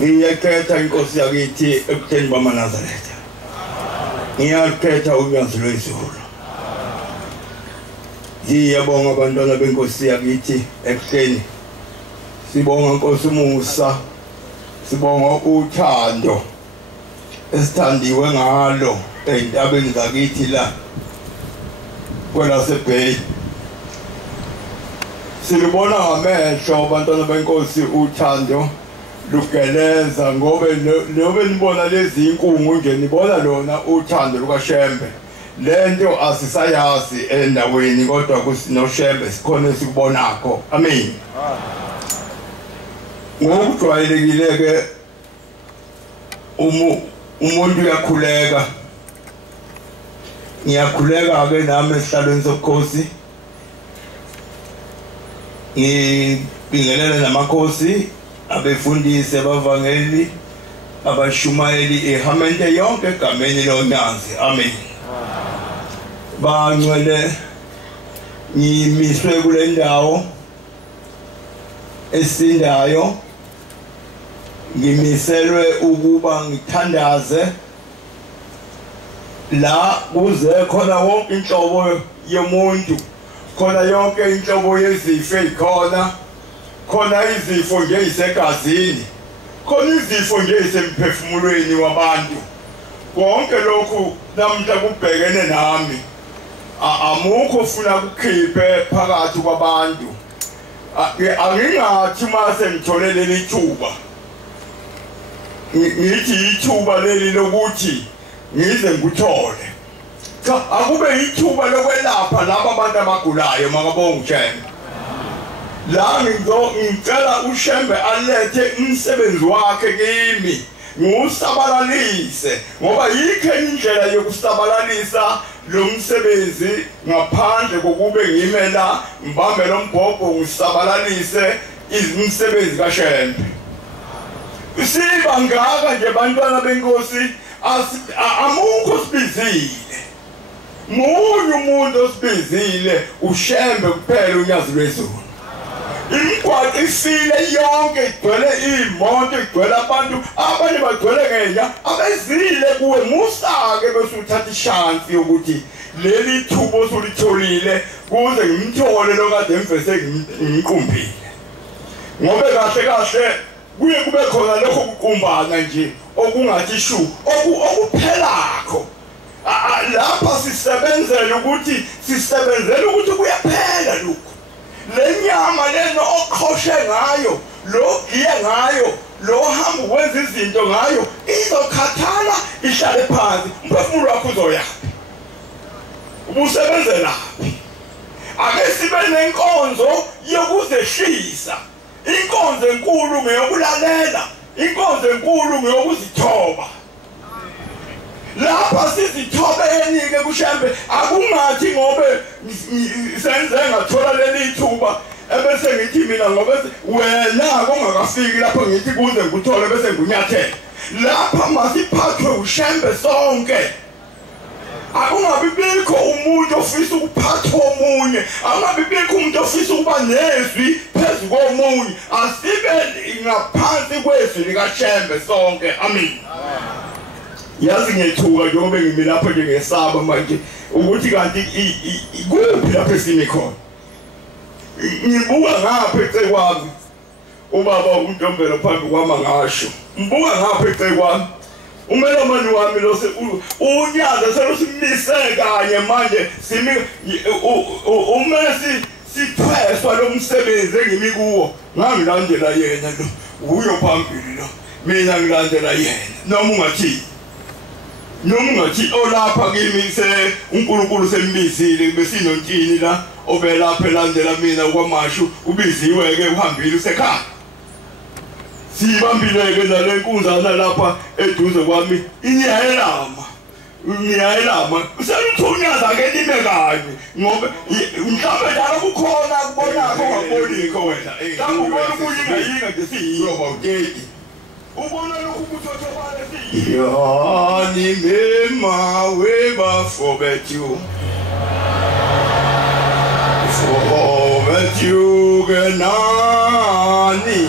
ngiyakhetha inkosi yakithi ebutheni bamaNazaretha. Ngiyakhetha uNyazi lwezulu. Ngiyabonga abantwana benkosi yakithi ebutheni. Sibonga Nkosi umusa. Sibonga uthando esithandiwe ngalo endabeni zakithi la kwelaseBay. Silibona ngamehlo abantwana benkosi uthando lugeleza ngoba lobe nibona lezi inkungu nje nibona lona uthando lukaShembe. Lento asisayazi endaweni kodwa kusinoShembe sikhona sikubonakho. Amen. Ngokujwayelekile ke umuntu uyakhuleka. Ngiyakhuleka ke nami esihlalweni sobukhosi. Ngibingelele namakhosi abefundisi abavangeli abashumayeli ehamente yonke egameni loNyazi. Amen. Bangcwele ngimiswe kule ndawo esindayo. Ngimiselwe ukuba ngithandaze la kuze khona wonke inhlobo yomuntu, khona yonke inhlobo yezifo ezikhona, khona izifo nje ezisegazini, khona izifo nje ezisemphefumulweni wabantu. Konke lokhu namhla kubhekene nami. Amukho ufuna ukukhiphe phakathi kwabantu. Angingathi mase ngithole leli thuba. Ngithi ithuba leli lokuthi ngize ngikuthole. Cha akube ithuba lokwelapha laba abantu abagulayo makabonga uShembe. La ngicela uShembe alethe umsebenzi wakhe kimi. Ngusabalalise ngoba yikho indlela yokusabalalisa lo msebenzi ngaphandle kokube ngimela ngibambe lo mbhobho ngisabalalise izimsebenzi kaShembe. Siba ngaka nje bantwana benkosi amukho sibizile. Munye umuntu osibizile uShembe kuphela uNyazi lwezulu. Imigwaqo ifile yonke igcwele imoto igcwele abantu abanye bagcwele ngenya abezile kuwe musake bese uthatha ishansi yokuthi leli thubo osulitholile kuze ngimthole lokade emvese ngimqumbile. Ngobe kahle kahle kuye kube khona lokho kuqumbana nje okungathi shu okuphelakho. Lapha sisebenzela ukuthi kuyaphela lokho. Lenyama lena okhoshe ngayo, lo giye ngayo, lo hamba wenza izinto ngayo, izokhathala ihlale phansi. Umphefumulo wakho uzoyaphi? Ubusebenzelaphi? Ake sibe nenkonzo yokuzehlisa. Inkonzo enkulu ngeyokulalela, inkonzo enkulu ngeyokuzithoba. Lapha sizithobeni ke kuShembe akungathi ngobe senze ngathola leli thuba ebese ngithi mina ngobe wena kungakafiki lapho ngithi kuze ngikuthole bese ngunyathela. Lapha masiphathwe uShembe sonke. Akungabibikho umuntu ofisa ukuphatha omunye, akungabibikho umuntu ofisa ukuba nezwi phezu komunye. Asibe ngaphansi kwezwi likaShembe sonke. Amen. Yazi ngiyethuka njengoba ngimi lapho nje ngesaba manje ukuthi kanti kuphi lapho esimi khona. Ngibuka ngapha ecekwami ubaba uNtombela phambi kwami ngasho. Ngibuka ngapha ecekwami umelomani wami lo uNyazi selusimise kanye manje simi umesi sithweswa lo msebenzi engimi kuwo ngangilandela yena lo uyo phambili lo mina ngilandela yena noma ungathi olapha kimi uNkulunkulu sembizile besinontini la obelapha elandela mina kwamashu ubiziwe ke uhambile usekhaya. Sibambileke nale nkunzana lapha eduze kwami ngiyayelama uselithunyaza ke nime kanye ngoba mhlawumbe njalo kukhona kubonakho kwabolikho wena ubona ukuyinga nje siyiyo bawuteki ubona lokhu kuthothobalele yani mema weba forget you genani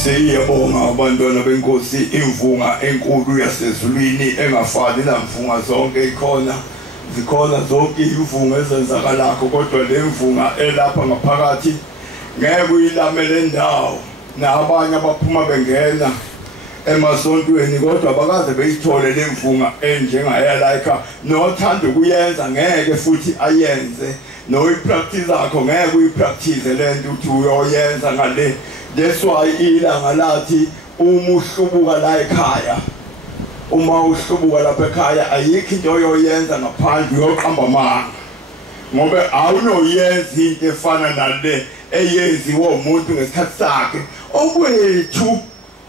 Siyabonga abantwana benkosi imvunga enkulu yasezulwini engafani namvunga zonke ikhona zikhona zonke imvunga ezenzakalakho kodwa le mvunga elapha ngaphakathi ngeke uyilamele ndawo nabanye abaphuma bengena emasontweni kodwa bakaze beyithole le mvunga enjengayalaika nothanda ukuyenza ngeke futhi ayenze no ipractice akho ngeke uyipractice lento uthi uyoyenza ngale. That's why ilanga lathi uma uhlubuka la ekhaya uma uhlubuka lapha ekhaya ayikho into oyoyenza ngaphandle uyoqamba amanga ngoba awunoyenza into efana nale eyenziwa umuntu ngesikhathi sakhe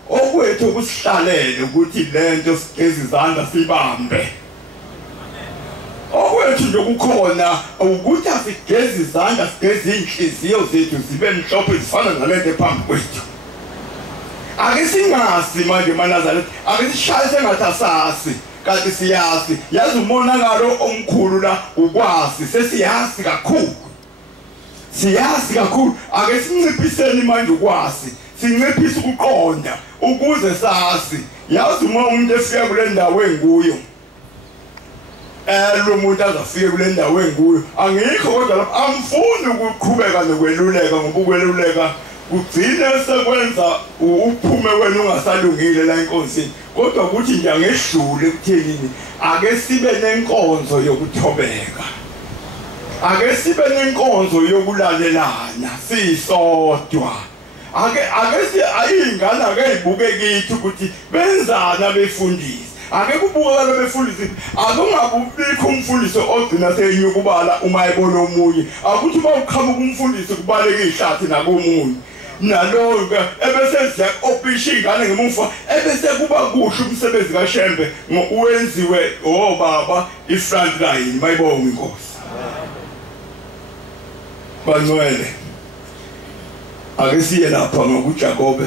okwethu kusihlalele ukuthi lento sigeze izandla sibambe okwethu nje kukhona ukuthi asigeze izandla sigeze inhliziyo zethu zibe mhlophe zifana nalento ephambi kwethu ake singazi manje manazareth ake sishaye sengathi asasi kanti siyazi yazi umonakalo omkhulu la ukwazi sesiyazi kakhulu ake sinciphiseni manje ukwazi sinciphise ukuqonda ukuze sazi yazi uma umuntu efika kule ndawo enguyo lo muntu azafike kule ndawo enguyo angikho kodwa lapha amfuni ukuqhubeka nokweluleka ngoba ukweluleka ugcine sekwenza uphume wena ungasalungile la enkosini kodwa ukuthi nje angedlule ekuthenini ake sibe nenkonzo yokuthobeka ake sibe nenkonzo yokulalelana sisodwa ake ayingane ake ibuke kithi ukuthi benzana befundisi ake kubukela befundisi akungabikho umfundisi ogcina senyuka kubala uma ebona omunye akuthi bawuqhamuka umfundisi kubaleka ihlathi nakomunye naloke ebese opisha ingane ngemuva ebese kuba kuhle umsebenzi kaShembe ngowenziwe baba ifront line mayibonga inkosi bangcwele ake siye lapha ngokuJakobe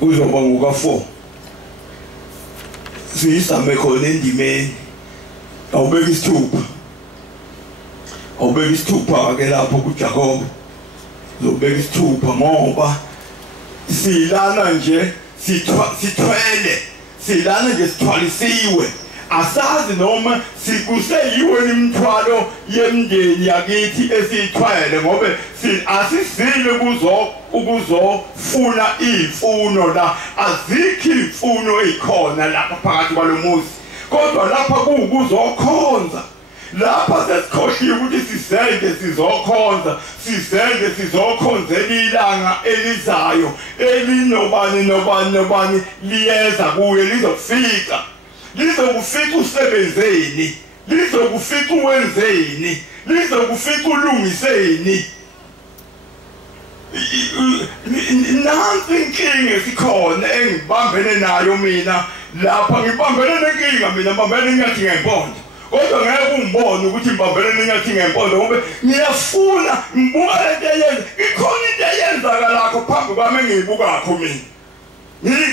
uzoba ngoka4 siyisame khona endimeni awubeka isithupha ke lapho kuJakobe zobeka isithupha ngoba silana nje silana nje sithwalisiwe asazi noma sikuseyiwe imithwalo yemndeni yakithi esithwele ngoba asizile ukuzofuna izifuno la azikho izifuno ezikhona lapha phakathi kwalomuzi kodwa lapha kuzokhonza lapha sesikhohliwe ukuthi sizokhonzela ilanga elizayo elinobani liyeza kuye lizofika usebenzeni lizokufika uwenzeni lizokufika ulungiseni nansi inkinga esikhona engibambene nayo mina lapha ngibambene nenkinga mina ngibambene ngathi ngempondo kodwa ngeke umbone ukuthi ngibambene ngathi ngempondo ngoba ngiyafuna ngibuka lento eyenza ikhona into eyenzakalayo phambi kwami engiyibukakho mina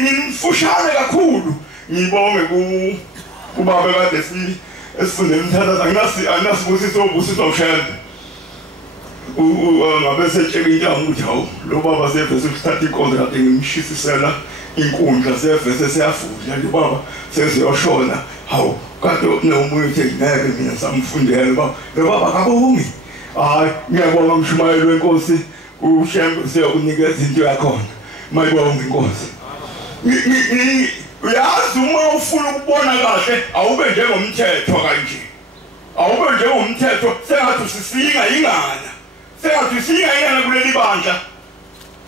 ngimfushane kakhulu ngibonge kubaba kade esifundeni umthandazo anginasibusiso uShembe ngabe setshela intambo ukuthi hawu lo baba sevese ukuthatha inkonzo kade ngimshisisela inkundla sevese siyafunda lo baba seziyoshona hawu kanti nomunye uthi ngeke mina samfundela lo baba kabongi hayi ngiyabonga umshumayeli wenkosi uShembe siyakunikeza into yakhona mayibonge inkosi uyazi uma ufuna ukubona kahle awube njengomthetho kanje awube njengomthetho sengathi usisinga ingana kuleli bandla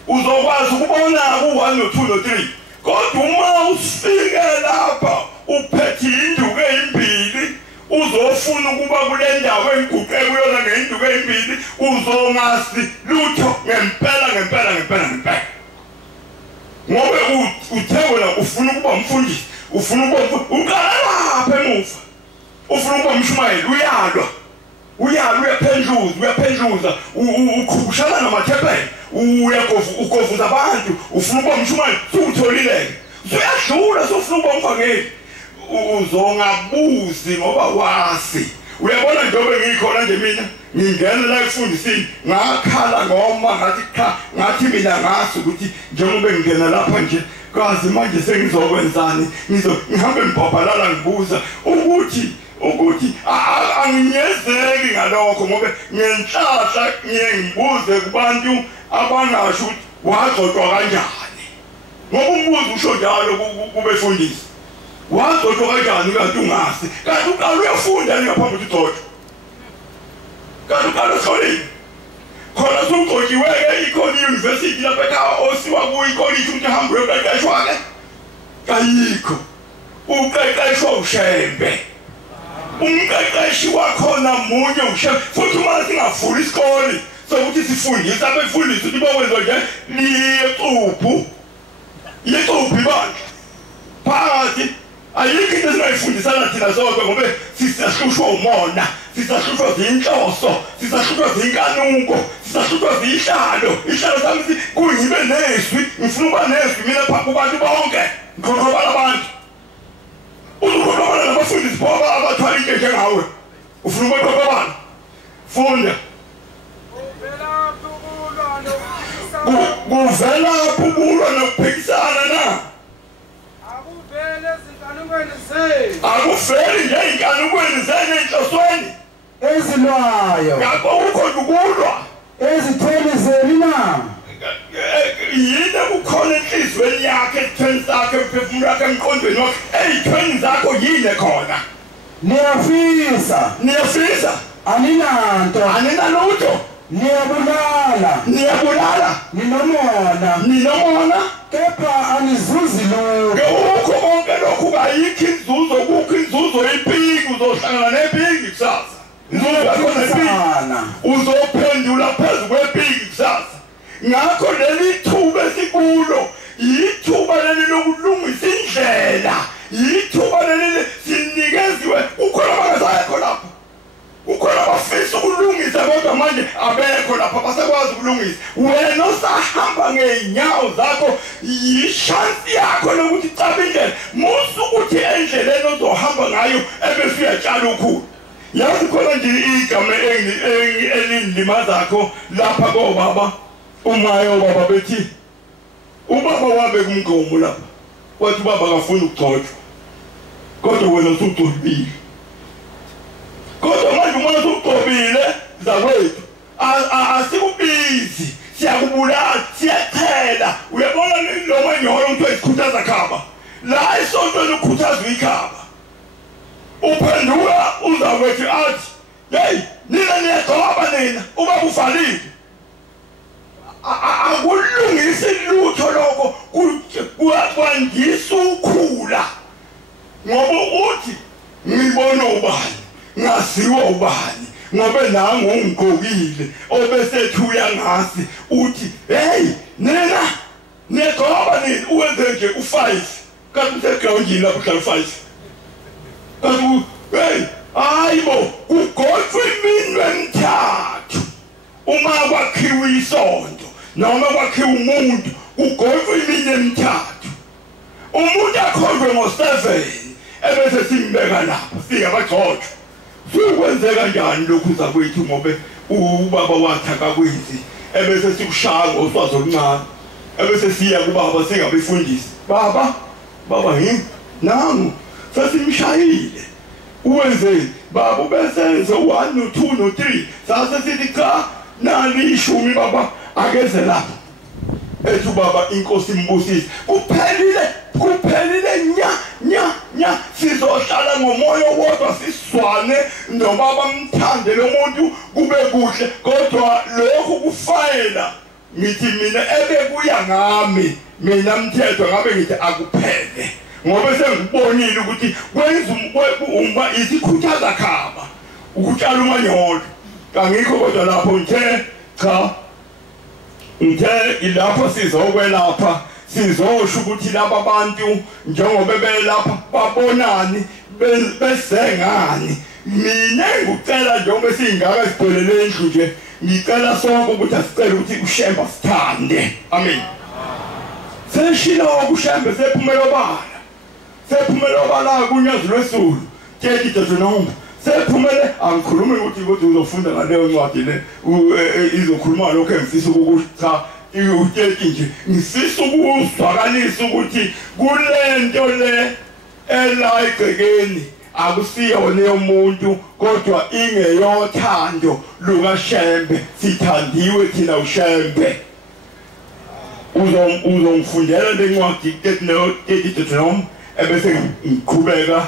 uzokwazi ukubona ku1 no2 no3 kodwa uma usifike lapha uphethe induku ezimbili uzofuna ukuba kule ndawo engiguqe kuyona ngeinduku ezimbili uzongasi lutho ngempela ngoba uthewela ufuna ukuba umfundisi ufuna ukuba uqala lapha emuva ufuna ukuba umshumayeli uyaphendluza ukhushana namathepeni ugovuza abantu ufuna ukuba umshumayeli sutholileke uyadlula sofuna ukuba umvangeli uzongabuzi ngoba wasi uyabona njengoba ngikhona nje mina ngingena la ekufundisini ngakhala ngoma ngathi mina ngazi ukuthi njengoba ngingena lapha nje kazi manje sengizokwenzani ngihambe ngibhabhalala ngibuza ukuthi anginyezeki ngalokho ngoba ngenhlahla ngibuze kubantu abangasho ukuthi wagcotshwa kanjani ngoba umbuzo usho njalo kubefundisi wagcotshwa kanjani kanti ungazi kanti uqala uyafunda ngaphambi ukuthi ugcotshwe kanti uqala usolile khona sugcotshiwe-ke ikhona i-university lapha ekhaya osiwa kuyikolisi ukuthi ahambe uyoqeqeshwa-ke kayikho uqeqeshwa uShembe umqeqeshi wakhona munye uShembe futhi uma singavuli isikole sokuthi sifundise abefundisi ukuthi bokwenza nje liyecuphu ibandla phakathi ayikho into esingayifundisana thina sonke ngoba sisahlushwa umona sisahlushwa zinhloso sisahlushwa zinkanuko sisahlushwa ihlalo sami kungibe nezwi ngifuna ukuba nezwi mina phambi kubantu bonke ngiqoqobala abantu uzoqoqobala nabafundisi boba abathwala into njengawe ufuna ukuqoqobala funda kuvela ukulwa nokuphikisana na akuveli nje ey'nkanukweni zenu ey'nhlosweni ezilwayo ngakho kukho ukulwa ezithweni zenu na yini kukhona enhlizweni yakhe ezithweni zakhe emphefumulweni wakhe emqondweni wakhe ey'thweni zakho yini khona niyafisa aninalutho niyabulala ninomona kepha anizuzi lutho ukho konke lokhu kayikho inzuzo kukho inzuzo ipiki uzohlangana nepiki kusasa uzophendula phezu kwepiki kusasa ngakho leli thuba esikulo yithuba leli lokulungisa indlela yithuba leli sinikeziwe ukhona abangazayekho lapho ukhona abafisa ukulungisa kodwa manje abekho lapha basakwazi ukulungisa wena usahamba ngeenyawo zakho yishansi yakho lokuthi cabe indlela musu ukuthi endleleni ozohamba ngayo ebese uyatshala ukhulu yazi khona nje igama elindima zakho lapha kobaba umayo baba bethi ubaba wabe kumgomo lapha wathi ubaba akafuna ukugcotshwa kodwa wena usugcobile kodwa manje uma usugcobile zakwethu asikubizi siyakubulala siyachela uyabona lo manyolo umuntu esikhuthaza khaba la isontweni ukhuthazwa ikhaba uphenduka uzakwethu athi hey nina niyagcoba nina ubaba uvalile akulungisi lutho lokho kwandisa ukhula ngoba uthi ngibona ubani ngasiwa ubani ngobe nangu ungigqokile obesethi uyangasi uthi hey nina niyagcoba nina uwenze nje u5 kanti usegroundini lapho hlala u5 kanti hey hayibo kugoqwa iminwe emithathu uma kwakhiwa isonto noma kwakhiwa umuntu ugoqwa iminwe emithathu umuntu akhonjwe ngo7 ebese simbeka lapho siyabagxotshwa sikwenzeka kanjani lokhu zakwethu ngobe ubaba wathi akakwenzi ebese sikushaya ngoswazi oluncane ebese siya kubaba singabefundisi baba yini nangu sesimshayile uwenze baba ubesenze 1 no 2 no 3 sase sithi cha nali ishumi baba akeze lapha ethi baba inkosi imbusise kuphelile nya sizohlala ngomoya wodwa siswane nobaba mthande lo muntu kube kuhle kodwa lokhu kufayela ngithi mina ebekuya ngami mina mthetho ngabe ngithi akuphele ngoba sengibonile ukuthi kwenza umba isikhuthaza khaba ukutshala umanyolo kangikho kodwa lapho ngithe ilapho sizokwelapha sizosho ukuthi laba bantu njengoba belapha babonani besengani mina ngicela njengoba singaka sibholele endlu nje ngicela sonke ukuthi asicela ukuthi uShemba sithande amen seshilo uShemba sephumela obala kunyazi lwesulu thethe Deuteronomy sephumele angikhulumi ukuthi uzofunda ngaleyo ncwadi le izokhuluma lokho emfisa ukuthi cha uthethe nje ngifisa ukuzwakalisa ukuthi kulento le elayigcekeni akusiyona yomuntu kodwa ingeyothando lukaShembe sithandiwe thina uShembe uzongifundela lencwadi Deuteronomy ebese ngiqhubeka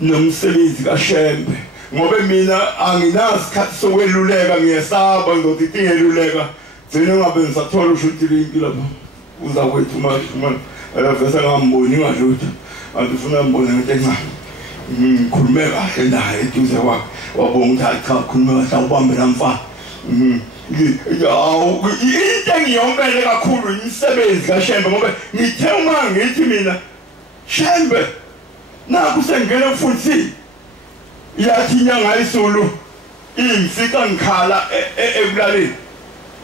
nomsebenzi kaShembe ngoba mina anginasikhathi sokweluleka ngiyesaba ngokuthi ngeluleka Zena ngabe ngisathola ushuthi linki lapha uzakwethu manje vese ngamboni ngalutho andifuna ngibone into encane ngikhulume kahle naye eduze kwakhe wabonga ukuthi cha khuluma kahle ubambela mfana yawu into engiyombele kakhulu imisebenzi kaShembe ngoba ngithe uma ngithi mina Shembe naku sengena mfundisi yathi inyanga isulu imfika ngikhala ebulaleni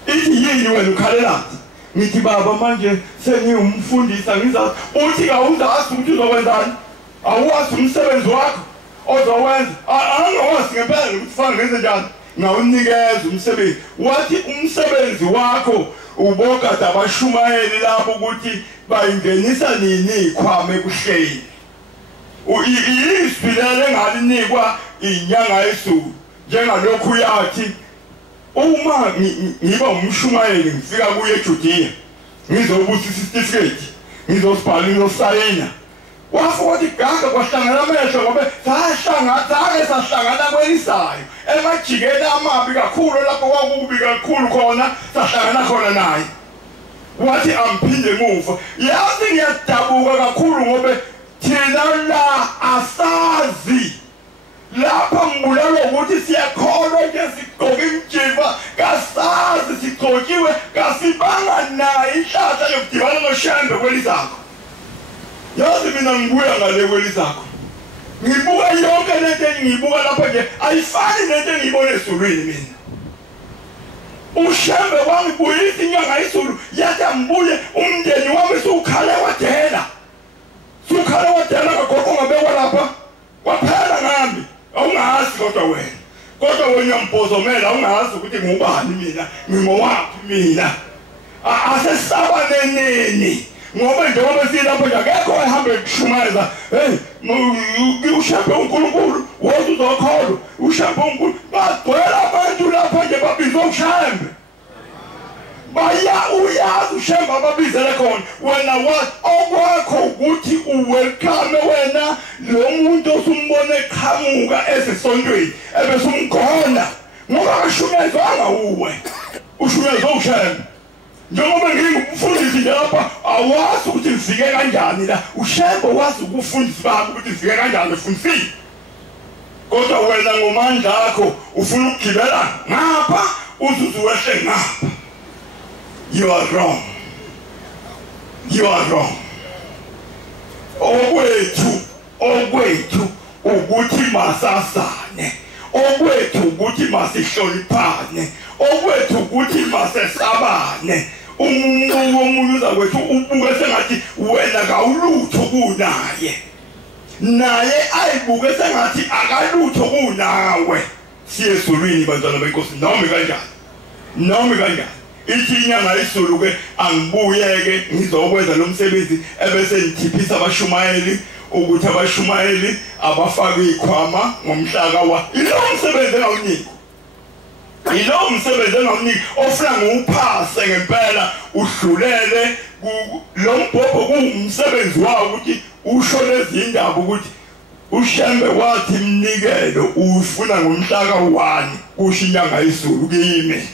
ithi yini wena ukhalela ngithi baba manje sengiyumfundisa ngizathi uthi awuzazi ukuthi uzokwenzani awazi umsebenzi wakho ozowenza angawazi ngempela ukuthi fanele ngenze njani ngawunikeza umsebenzi wathi umsebenzi wakho ubogada abashumayeli lapho ukuthi bayingenisa nini ikhwama ekuhleni izwi lele ngalinikwa inyanga yesulu njengalokhu yathi uma ngiba umshumayeli ngifika kuye eJudiya ngizobusa isitifiketi ngizosibhala ngizosayina wafuthi wathi gaga kwahlangana amehlo ngoba sahlangana kwelisayo emajikeni amabi kakhulu lapho kwakubi kakhulu khona sahlangana khona naye wathi amphinde emuva yazi ngiyadabuka kakhulu ngoba thina la asazi lapha mbulalo ukuthi siyakholwa nje sigqoke imjiva kasazi sigqokiwe kasibanga naye inhlanhla yokudibana noshembe kwelizakho yazi mina ngibuya ngale kwelizakho ngibuka yonke lento engiyibuka lapha nje ayifani nento engiyibona ezulwini mina ushembe wangibuyisa inyanga izulu yathi ambuye umndeni wami sukhale wadela kagogo ngabekwa lapha kwaphela ngami awungazi kodwa wena mpozomela awungazi ukuthi ngubani mina ngingowaphi mina asesabaneneni ngoba njengoba silapho nje akekho ehambe kushumayeza ushembe uNkulunkulu wothi uzokholwa ushembe uNkulunkulu bagcwele abantu lapha nje babizwa ushembe uyazi ushembe ababizele khona wena wathi okwakho ukuthi uwelcome wena lo muntu osumbone eqhamuka esesontweni ebesumgona ngoba akashunyezwanga uwe ushunyezwe ushembe njengoba ngingumfundisi nje lapha awazi ukuthi ngifike kanjani la ushembe wazi ukufundisa bakho ukuthi ngifike kanjani efundisini kodwa wena ngomandla akho ufuna ukugibela ngapha uzuwehle ngapha. You are wrong. Okwethu ukuthi masasane. Okwethu ukuthi masihloniphane. Okwethu ukuthi masesabane. Umuntu womuza kwethu ubuke sengathi wena kawulutho kunaye. Naye ayibuke sengathi akalutho kunawe. Siyezulwini bantwana benkosi noma kanjani. Ithi inyanga izulu ke angibuyeke ngizokwenza lo msebenzi ebese ngithiphisa abashumayeli ukuthi abashumayeli abafaka ikhwama ngomhlaka ilo msebenzi engawuniki ofuna nguphase ngempela udlulele lo mbhobho kuwumsebenzi wawo ukuthi usho lezi indaba ukuthi ushembe wathi mnikelo ufuna ngomhlaka 1 kusho inyanga izulu kimi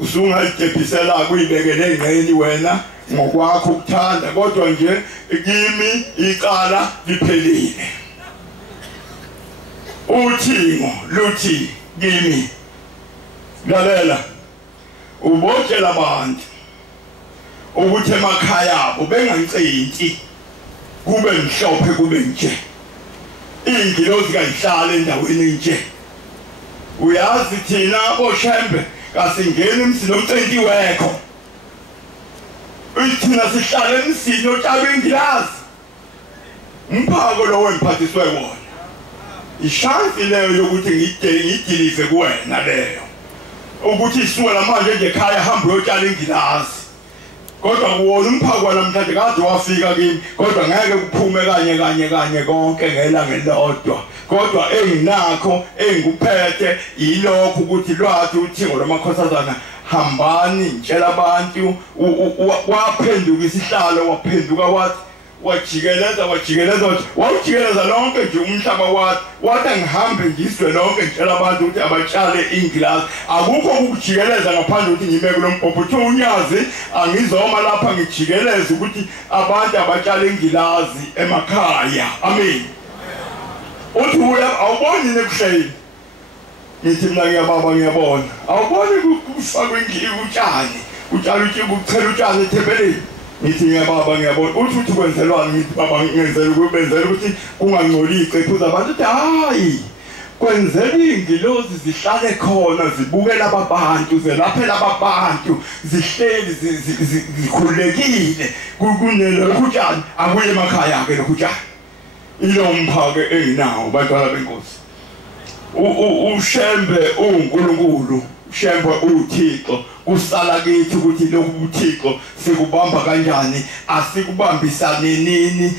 usungayidebhisela kuyibekele engceni wena ngokwakho ukuthanda kodwa nje kimi iqala liphelile uthingo luthi kimi lalela ubotshela abantu ukuthi emakhaya abo bengancinti kube mhlophe kube nje ingilozi kayihlala endaweni nje uyazi thina boshembe kasingeni emsini omcenti wekho thina sihlala emsini otshalwe ingilazi umphako lo wemphathiswe wona ishansi leyo yokuthi ngidilive kuwena leyo ukuthi isuka manje nje ekhaya hamba uyotshala ingilazi kodwa kuwona umphako namhlanje kade wafika kimi kodwa ngeke kuphume kanye konke ngelanga elilodwa kodwa enginakho engikuphethe yilokho ukuthi lwathi uthingo lwamakhosazana hambani ngitshela abantu waphenduka isihlalo waphenduka wathi wajikeleza wawujikeleza lonke nje umhlaba wathi ngihambe ngizwe lonke ngitshela abantu ukuthi abatshale ingilazi akukho ukujikeleza ngaphandle ukuthi ngime kulo mbhobho uthi unyazi angizoma lapha ngijikeleza ukuthi abantu abatshale ingilazi emakhaya amen uthi awuboni nekuhleli ngithi mina ngiyabona awuboni kufakwe utshani ukuchela utshani ethempelini ngithi ngiyabona uthi kwenzelwani ngithi baba ngenzela ukuthi kungangcoli icephu zabantu uthi hayi kwenzela ingilozi zihlale khona zibukela abantu zelaphela abantu zihleli zikhulekile kunelokhu utshani akuye emakhaya ke lokhu utshani ilo mphake enginawo bantwana benkosi ushembe uNkulunkulu Shembe uThixo kusala kithi ukuthi lokhu uThixo sikubamba kanjani asikubambisane nini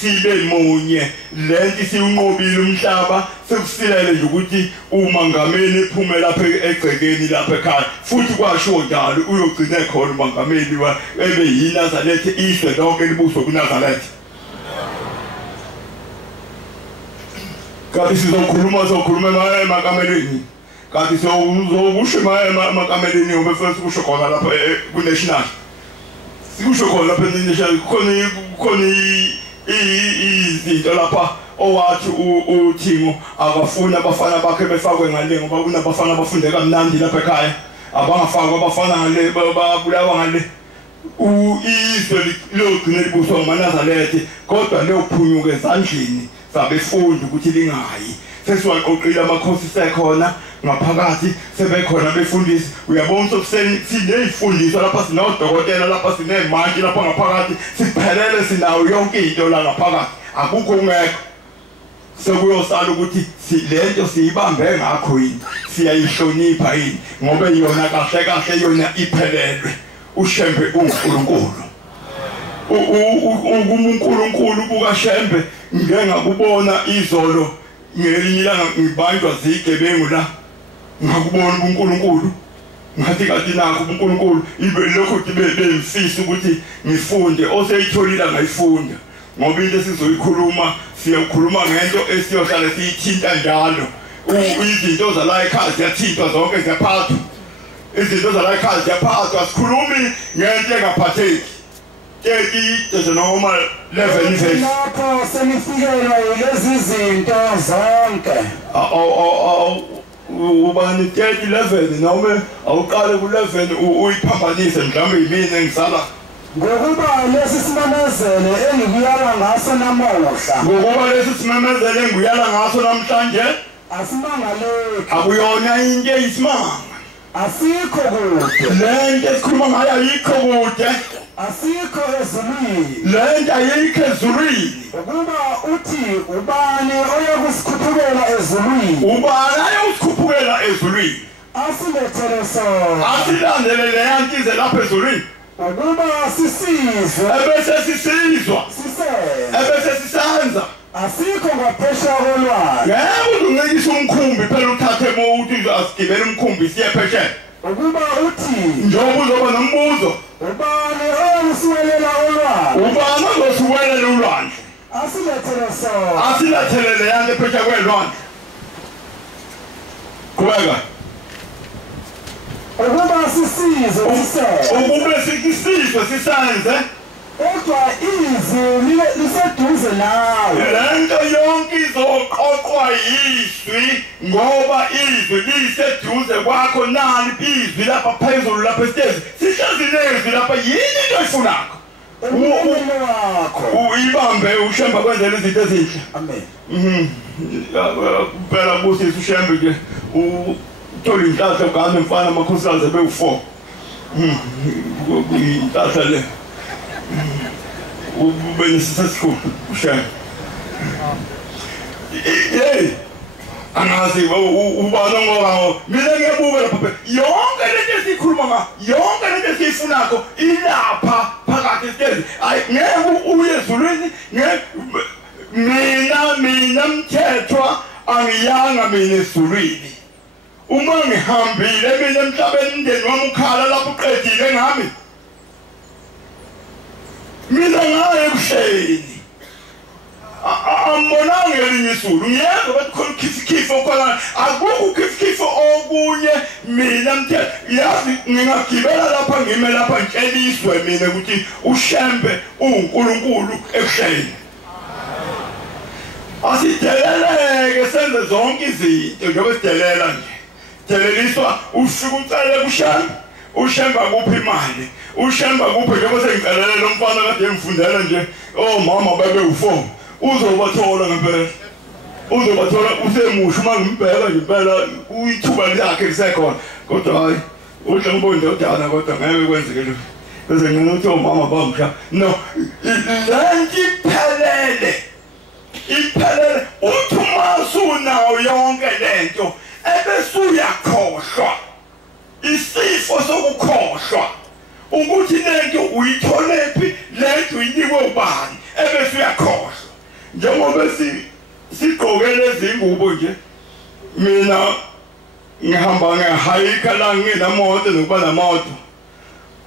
sibe munye lento siunqobile umhlaba sekusilele nje ukuthi uMangameli ephume lapha egcekeni lapha ekhaya futhi kwasho njalo uyogcina khona uMangameli ebe yiNazaretha izwe lonke libuswe kuNazaretha. Kanti sizokhuluma emaKameleni kanti sokusho emaKameleni ube futhi kusho khona lapha kuNational sikusho khona lapha eNational khona izinto lapha owathi uThimo akafuna abafana bakhe befakwe ngale ngoba kunabafana abafunde kamnandi lapha ekhaya abangafakwa abafana ngale babulawa ngale izwe lokugcina libuswa nguNazaretha kodwa leyophunyuka ezandleni sabefundi ukuthi lingayi sesiwaqoqile amakhosi sekhona ngaphakathi sebekhona befundisi uyabona ukuthi sineyifundiswa lapha sinodokotela lapha sinemantshi lapha ngaphakathi siphelele sinawo yonke into la ngaphakathi akukho ungekho sekuyosala ukuthi lento siyibambe ngakho yini siyayihlonipha yini ngoba yona kahle kahle yona iphelelwe uShembe uNkulunkulu uNkulunkulu bukaShembe ngeke ngakubona izolo ngelinye ilanga ngibanjwa zigebengu la ngakubona uNkulunkulu ngathi kanti nakho uNkulunkulu ibe lokho bemfisa ukuthi ngifunde oseyitholile ngayifunda ngoba into esizoyikhuluma siyakhuluma ngento esiyohlala siyithinta njalo izinto zala ekhaya ziyathintwa zonke ziyaphathwa izinto zala ekhaya ziyaphathwa sikhulumi ngento engaphatheki noma 11 verse lapho senifikelwa lezi zinto zonke ubani 11 noma awuqale ku11 uyiphambanise mhlawumbe yimini engisala ngokuba lesi simemezelo engikuyala ngaso namuhla ngokuba lesi simemezelo engiyala ngaso namhlanje asimangaleki akuyona into eyisimanga asikho kude lento esikhuluma ngayo ayikho kude asikho ezulwini lento ayikho ezulwini ukuba uthi ubani oyakusikhuphukela ezulwini ubani ayosikhuphukela ezulwini asilethele sona asilandele leyantize lapha ezulwini ukuba sisizwe ebese sisizwa ebese sisenza asikho ngaphesheya kolwandle ngeke uzungekise umkhumbi phela uthathe ukuthi asigibele umkhumbi siye phesheya ukuba uthi njengoba uzoba nombuzo ubani oyakusiwelela olwandle ubani ozosiwelela ulwandle asilethele sona asilethele leyanto ephesheya kwelwandle qhubeka ukuba sisizwe ukube sikisizwe sisenze kodwa izwi liseduze nawe lento yonke izoqoqwa yizwi ngoba izwi liseduze kwakho nani izwi lapha phezulu lapha esitezi sihlezi nezwi lapha yini into oyifunakho uyibambe uShembe kwenzela izinto ezinhle amen phela busisi uShembe ke uthola inhlanhla ugane mfana amakhosikazi bewu4 inhlanhla le ubenisesikhulu uShembe angazi ubana ngoba mina ngiyabuka lapha yonke lento esikhuluma ngayo yonke lento esifunako ilapha phakathi esitezi ngeke uye ezulwini mina mthethwa angiyanga mina ezulwini uma ngihambile mina emhlabeni umndeni wami ukhala lapho uqedile ngami mina ngaye kusheni ambonanga elinye isulu ngiyezwa bathi khona ukhifikifo khona akukho ukhifikifo okunye mina mthetho yazi ngingagibela lapha ngime lapha ntsheliswe mina ukuthi uShembe uNkulunkulu ekusheni asideleleke senze zonke izinto njengoba sidelela nje deleliswa ufika ucele kuShembe uShembe akuphi imali uShembe akuphi njengoba sengicelele lo mfana kade ngifundela nje mama bebe u4 uzobathola ngempela uzobathola usemusha uma ngimbheka nje impela uyithuba lakhe lisekhona kodwa hayi udla ngibonde udana kodwa ngeke kwenzeke lokho bese ngene uthi mama bamsha no lanti iphelele uthi masunawo yonke lento ebese uyakhohlwa isifo sokukhohlwa ukuthi lento uyitholephi lento uyinikwe ubani ebese uyakhohlwa njengoba sigqoke lezi ngubo nje mina ngihamba ngehayika la nginamoto nokuba namoto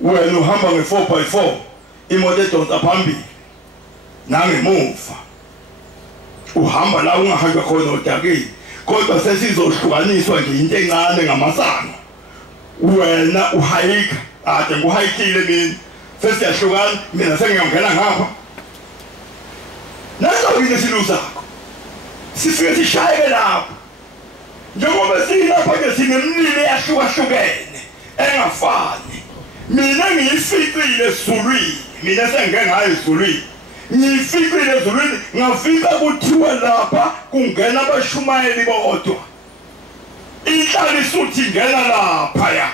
wena uhamba nge4x4 imoto edonsa phambili nangemuva uhamba la ungahamba khona odakeni kodwa sesizohlukaniswa nje into encane ngamasango wena uhayika ade nguhayikile mina sesiyahlukana mina sengiyongena ngapha naso yini silusakho sifike sishayeke lapho njengoba silapha ke sinemlilo eyahlukahlukene engafani mina ngiyificile ezulwini mina sengengayo ezulwini ngiyificile ezulwini ngafika kuthiwa lapha kungena abashumayeli bodwa inhlali isuthi ngena lapha ya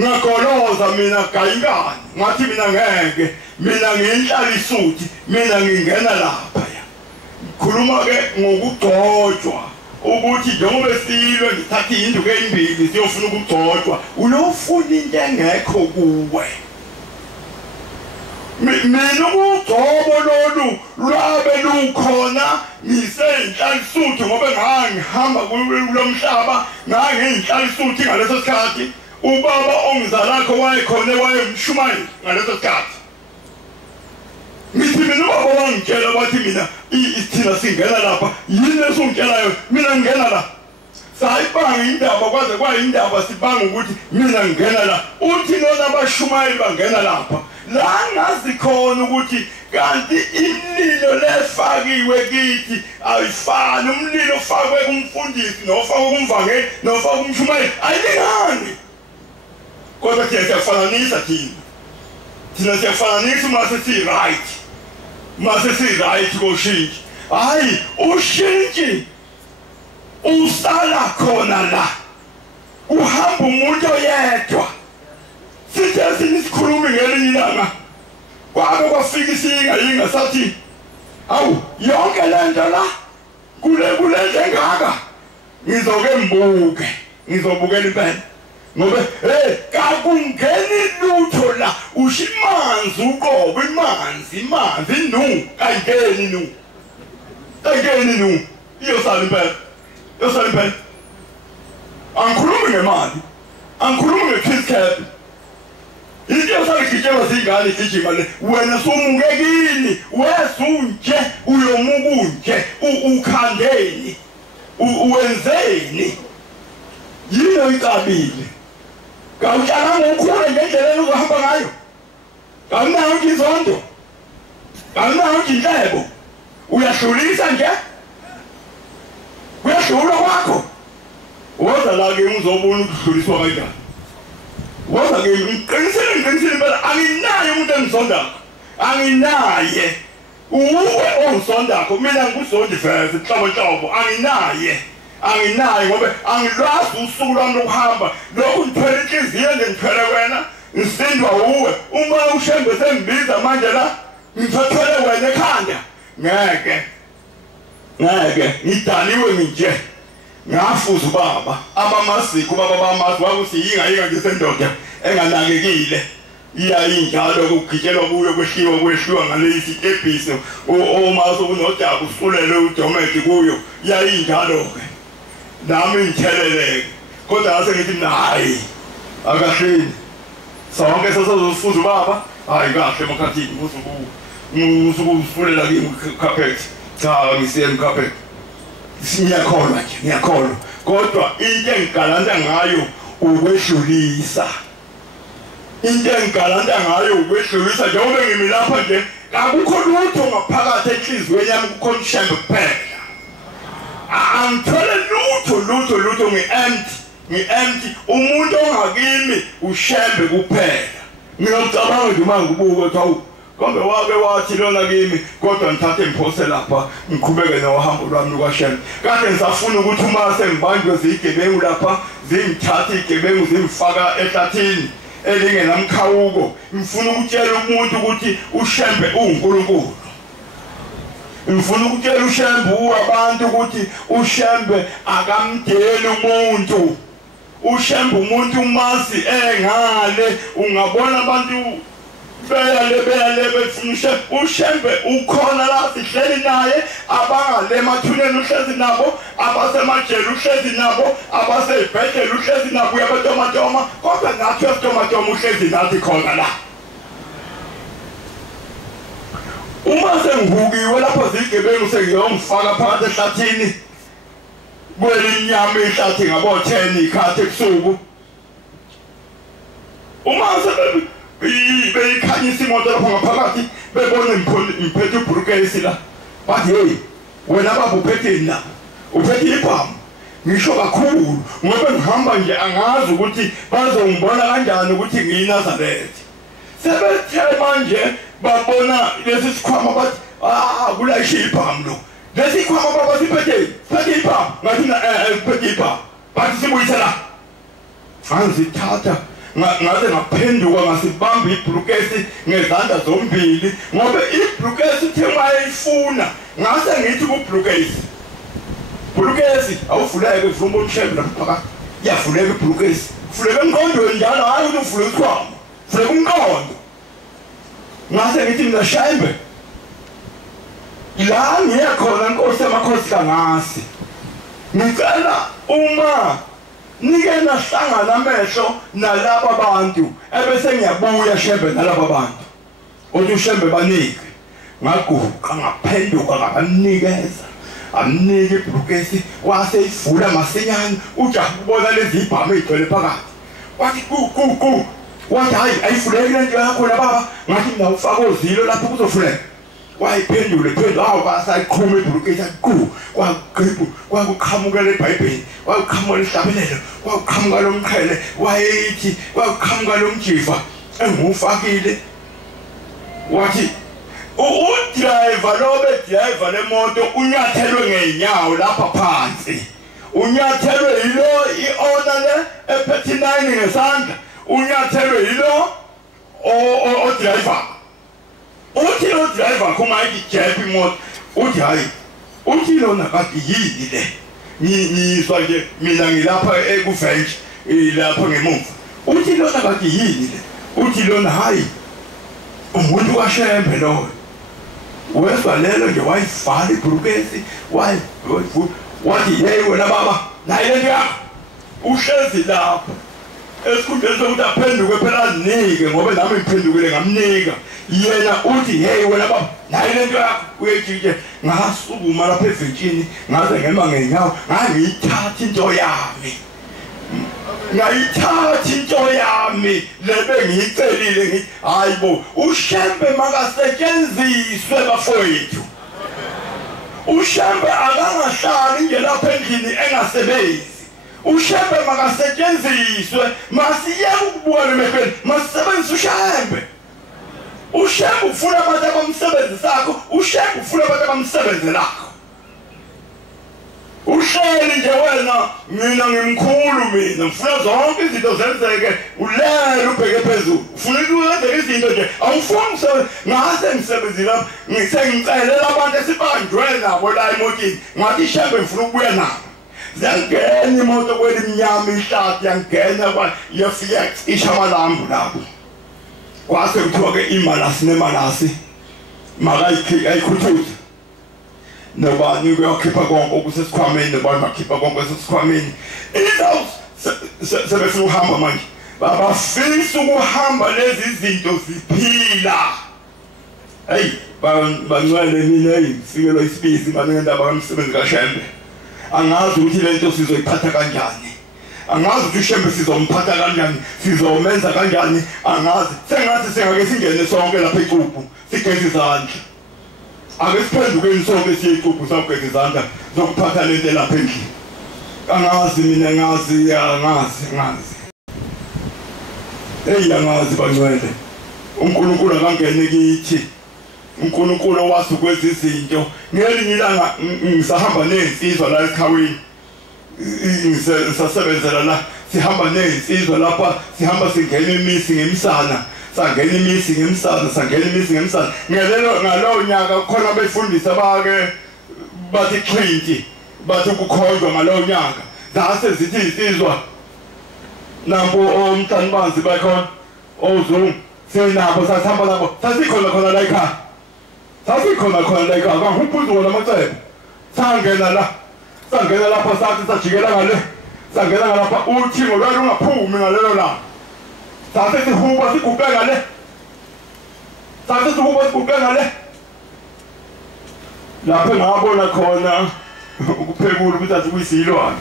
ngakoloza mina gayingani ngathi mina ngeke mina ngiyinhlali isuthi mina ngingena lapha ya khuluma ke ngokugcotshwa ukuthi njengoba silwe ngithatha induku ezimbili siyofuna ukugcotshwa uyofuna into engekho kuwe mina ukugcobo lolu lwabe lukhona ngiseyinhlalisuthi ngoba ngihamba kulomhlaba ngangiyinhlalisuthi ngaleso sikhathi ubaba ongizalakho wayekhona wayemshumayeli ngaleso sikhathi ngithi mina ubaba wangitshela wathi mina thina singena lapha yini esungitshelayo mina ngingena la sayibanga indaba kwaze kwayindaba sibanga ukuthi mina ngingena la uthi lona abashumayeli bangena lapha la ngazi khona ukuthi kanti imlilo lefakiwe kithi ayifani umlilo ofakwe kumfundisi nofakwe kumvangeli nofakwe kumshumayeli ayilingani kodwa siyafananisa thina siyafananisa mase si right mase si right koshintshi hayi ushintshi usala khona la uhamba umuntu oyedwa sithe sinikhuluma ngelinye ilanga kwabe kwafika isinga yinga sathi awu yonke lento la kule engaka ngizobukela impela ngoba kakungeni lutho la ushimanzi uqobo imanzi nu kangeni nu iyosala impela angikhulumi ngemali angikhulumi nge-kids cap into yosagijima zingane igijima le wena somukekini wesunje uyomukunje ukhandeni uwenzeni yini icabile kawutshalanga ukhule ngendlela uzohamba ngayo kawunayo inzondo kawunayo inhlebo uyahlulisa nje kuyahlulwa kwakho woza la-ke uzobona ukudluliswa kanjani woza-ke ngiqinisile impela anginaye umuntu engisondakho anginaye uwe ongisondakho mina ngikuzondi veze nhlobo anginaye ngoba angilwazi usuku lwami lokuhamba lokhu ngiphela inhliziyo ngiphele wena ngisindwa uwe uma ushembe sengibiza manje la ngithathele wena ekhanda ngeke ngidaliwe nje ngafuza ubaba abamasiko baba bamazi wakuthi yinga ngisendoda enganakekile iyayinjalo ukugitshelwa kuyo kwehliwa ngalesi tebhisi uma sokunodaba usulele udometi kuyo iyayinjalo ke nami ngitheleleke kodwa ngase ngithi hayi akahleni sonke sesozufuza ubaba hayi kahle emkhathini usukufulela kimi carpet cha ngisiye carpet ngiyakholwa kodwa into engigalanta ngayo ukwedlulisa njengoba ngimi lapha nje akukho lutho ngaphakathi enhliziyweni yami kukhona ushembe kuphela angithole lutho ngi-empty umuntu ongakimi ushembe kuphela ngiyocabanga nje uma ngibuka ukuthi hawu kambe wake wathi lona kimi kodwa ngithathe ngiphose lapha ngiqhubeke nohambo lwami lukashembe kade ngisafuna ukuthi uma sengibanjwe zigebengu lapha zingithathe igebengu zimfaka ehlathini elingenamkhawuko ngifuna ukutshela umuntu ukuthi ushembe uNkulunkulu ngifuna ukutshela ushembe abantu ukuthi ushembe akamdeli umuntu ushembe umuntu umasi engale ungabona abantu beyale befuna ushembe ukhona la sihleli naye abangale emathuneni uhlezi nabo abasemajele uhlezi nabo abasebhedlela uhlezi nabo uyabatomatoma kodwa nathi yasitomatoma uhlezi nathi khona la uma sengihukiwe lapho zigebengu sengiyongifaka phakathi ehlathini kwelinyama ihlathi ngabo 10 ikhathi ebusuku uma beyikhanyisa imoto lapho ngaphakathi bebona ngiphethe ubrukesi la bathi hey wena baba uphetheni la uphethe ibhamu ngisho kakhulu ngoba ngihamba nje angazi ukuthi bazongibona kanjani ukuthi ngiyinazarethi sebethe manje babona lesi sikhwama bathi kulayishe ibhamu lo lesi sikhwama baba siphethe ibhamu ngathi phethe ibhamu bathi sibuyise la angizithatha ngaze ngaphenduka ngasibamba ibrukesi ngezandla zombili ngoba ibrukesi uthe mayifuna ngase ngithi kubrukesi awuvuleke uvumba umshebe lapha yavuleka ibrukesi vuleka emqondweni njalo hayi ukuthi uvule isikhwama vuleka umqondo ngase ngithi mina shembe la ngiyakhona Nkosi yamakhosi kangasi ngicela uma nike nahlangana amehlo nalabo bantu ebese ngiyabuya shembe nalabo bantu uthi ushembe banike ngaguqa ngaphenduka ngabanikeza amnike ibrukesi wase ivula masinyane ujaha ubona lezi ibhamu ezigcwele phakathi wathi ku wathi hayi ayifuleke lento yakho la baba ngathi mina ufaka ozilo lapho kuzofuleka wayiphendula hawu basayiqhuma ibrukesi kwakuqhamukela eBhayibheli kwakuqhamuka ihlabelelo kwakuqhamuka lomqhele wayethi kwakuqhamuka lomjiva engufakile wathi udriver driver lemoto unyathelwe ngenyawo lapha phansi unyathelwe yilo iona le ephethe 9 ngesandla unyathelwe yilo driver uthi lo driver kuma ijeep imoto uthi hayi uthi lona kade yini le ngizwa nje mina ngilapha ekuventure lapha ngemuva uthi lona kade yini le uthi lona hayi umuntu kaShembe lo wezwa lelo nje wayivala ibrukesi wathi hey wena baba nayi lento yakho uhlezi lapha esikhundleni sokuthi aphenduke phela azinike ngoba nami ngiphendukile ngamnika yena uthi hey wena baba nayi lento yakho uyejike ngasukuma lapha eventshini ngaze ngema ngenyawo ngangiyithatha into yami lebe ngiyicelile ngithi hayibo uShembe makasetshenziswe bafowethu uShembe akangahlali nje lapha endlini engasebenzi uShembe makasetshenziswe masiyeke ukubuka lemehlweni masisebenzise uShembe ufuna abantu abamsebenzisakho uShembe ufuna abantu abamsebenzelakho uhleli nje wena mina ngimkhulu mina ngifuna zonke izinto zenzeke ulele ubheke phezulu ufuna ukwenza izinto nje awufuni ngase ngisebenzile lapha ngisengicelela abantu esibanjwe nabo la emotini ngathi Shembe ngifuna ukubuya nabo zangena imoto kwelimnyama ihlathi yangena yafika ishamalambu lapho kwase kuthiwa ke imalasi nemalasi ayikhuthuza nobani uyakhipha konke okusesikhwameni nobani bakhipha konke osesikhwameni sebefuna ukuhamba manje babafisa ukuhamba lezi zinto ziphila hey bancwele mina ngifikelela isibizi manje ngendaba kamsebenzi kaShembe angazi ukuthi lento sizoyiphatha kanjani angazi ukuthi uShembe sizomphatha kanjani sizomenza kanjani angazi sengathi singake singene sonke lapha eCuphu sigeze izandla ake siphendukeni sonke siye eCuphu sageze izandla zokuphatha lento lapha endlini angazi mina ngazi angazi bangcwele uNkulunkulu akangene kithi uNkulunkulu wathi kwezi izinto ngelinye ilanga ngisahamba nezinsizwa la eKhaweni ngisasebenzela la sihamba nezinsizwa lapha sihamba singena imisi ngemsana sangena imisi ngemsana sangena imisi ngemsana ngalowo nyaka khona abefundisa bathi Xhinti bathi ukukhonjwa ngalowo nyaka zase zithi insizwa nampo omntanibanzi bakhona ozungu sinabo sasihamba nabo sasikhona khona la ekhaya sasikhona la ekhaya ngahuphuza wona amacebo sangena lapha sathi sajikela ngale sangena ngalapha uthi ngolwalo ungaphumi ngalelo la sathi sihuba siguqe ngale lapho ngabona khona ukuphekula ukuthi asikuyisilwane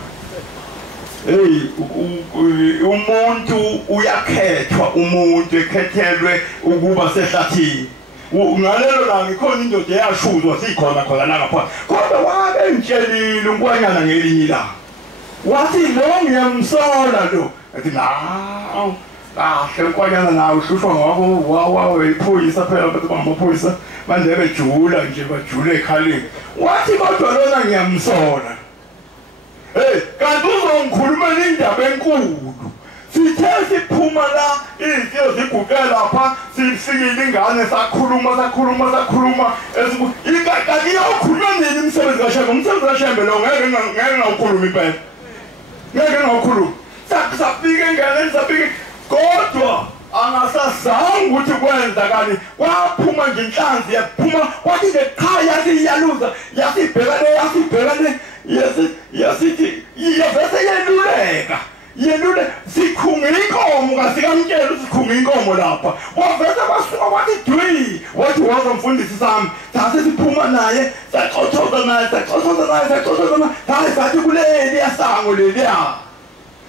umuntu uyakhethwa umuntu ekhethelwe ukuba sehlathini ngalelo la ngikhona indoda eyashuzwa sikhona la ngapha kodwa wabe ngitshelile unkwanyana ngelinye la wathi lo ngiyamsola lo athi naw kahle unkwanyana nawe uhlushwa ngako wawa iphoyisa phela abantu bamaphoyisa manje bejula nje bajule ekhaleni wathi kodwa lona ngiyamsola kanti uzongikhulumela indaba enkulu sithe siphuma la izinto ziguqe lapha sifikile ingane sakhuluma kanti iyokhuluma nini umsebenzi kaShembe lo ngeke ngawukhuluma impela ngeke ngawukhuluma safike enganeni safike kodwa angasazange ukuthi kwenzakani kwaphuma nje inhlanzi yaphuma kwathi nje qha yasiyaluza yasibheka le yasithi yavese yelule sikhunga inkomo kasikamtshela sikhunga inkomo lapha wavese basuka wathi dwi wathi wazomfundisi sami sase siphuma naye saxothoza naye hayi sathi kuleli yasango leliya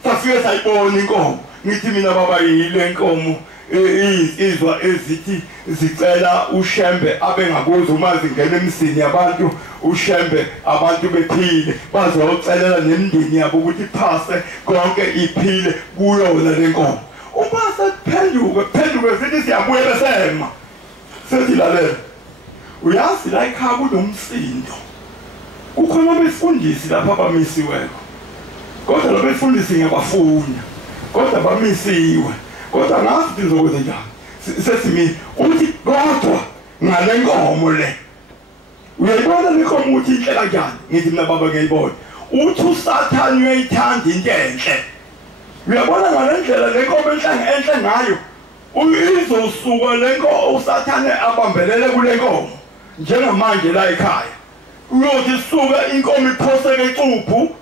safike sayibona inkomo ngithi mina baba yile nkomo izizwa ezithi zicela uShembe abe ngakuzo uma zingena emsini yabantu uShembe abantu bephile bazocelela nemindeni yabo ukuthi phase konke iphile kuyona lenkomo uma sephenduke sithi siyabuye besema sethi lalela uyazi la ekhaya kunomsindo kukhona befundisi lapha bamisiweko kodwa lo befundisi ngiyabafuna kodwa bamisiwe kodwa ngathi ngizokwenza njani sesimi uthi kodwa ngale nkomo le uyayibona lenkomo ukuthi inhle kanjani ngithi mina baba ngiyibona uthi uSathane uyayithanda into enhle uyabona ngale ndlela lenkomo enhle ngayo izosuka lenkomo uSathane abambelele kule nkomo njengamanje la ekhaya uyothi suka inkomo iphoseke ecuphu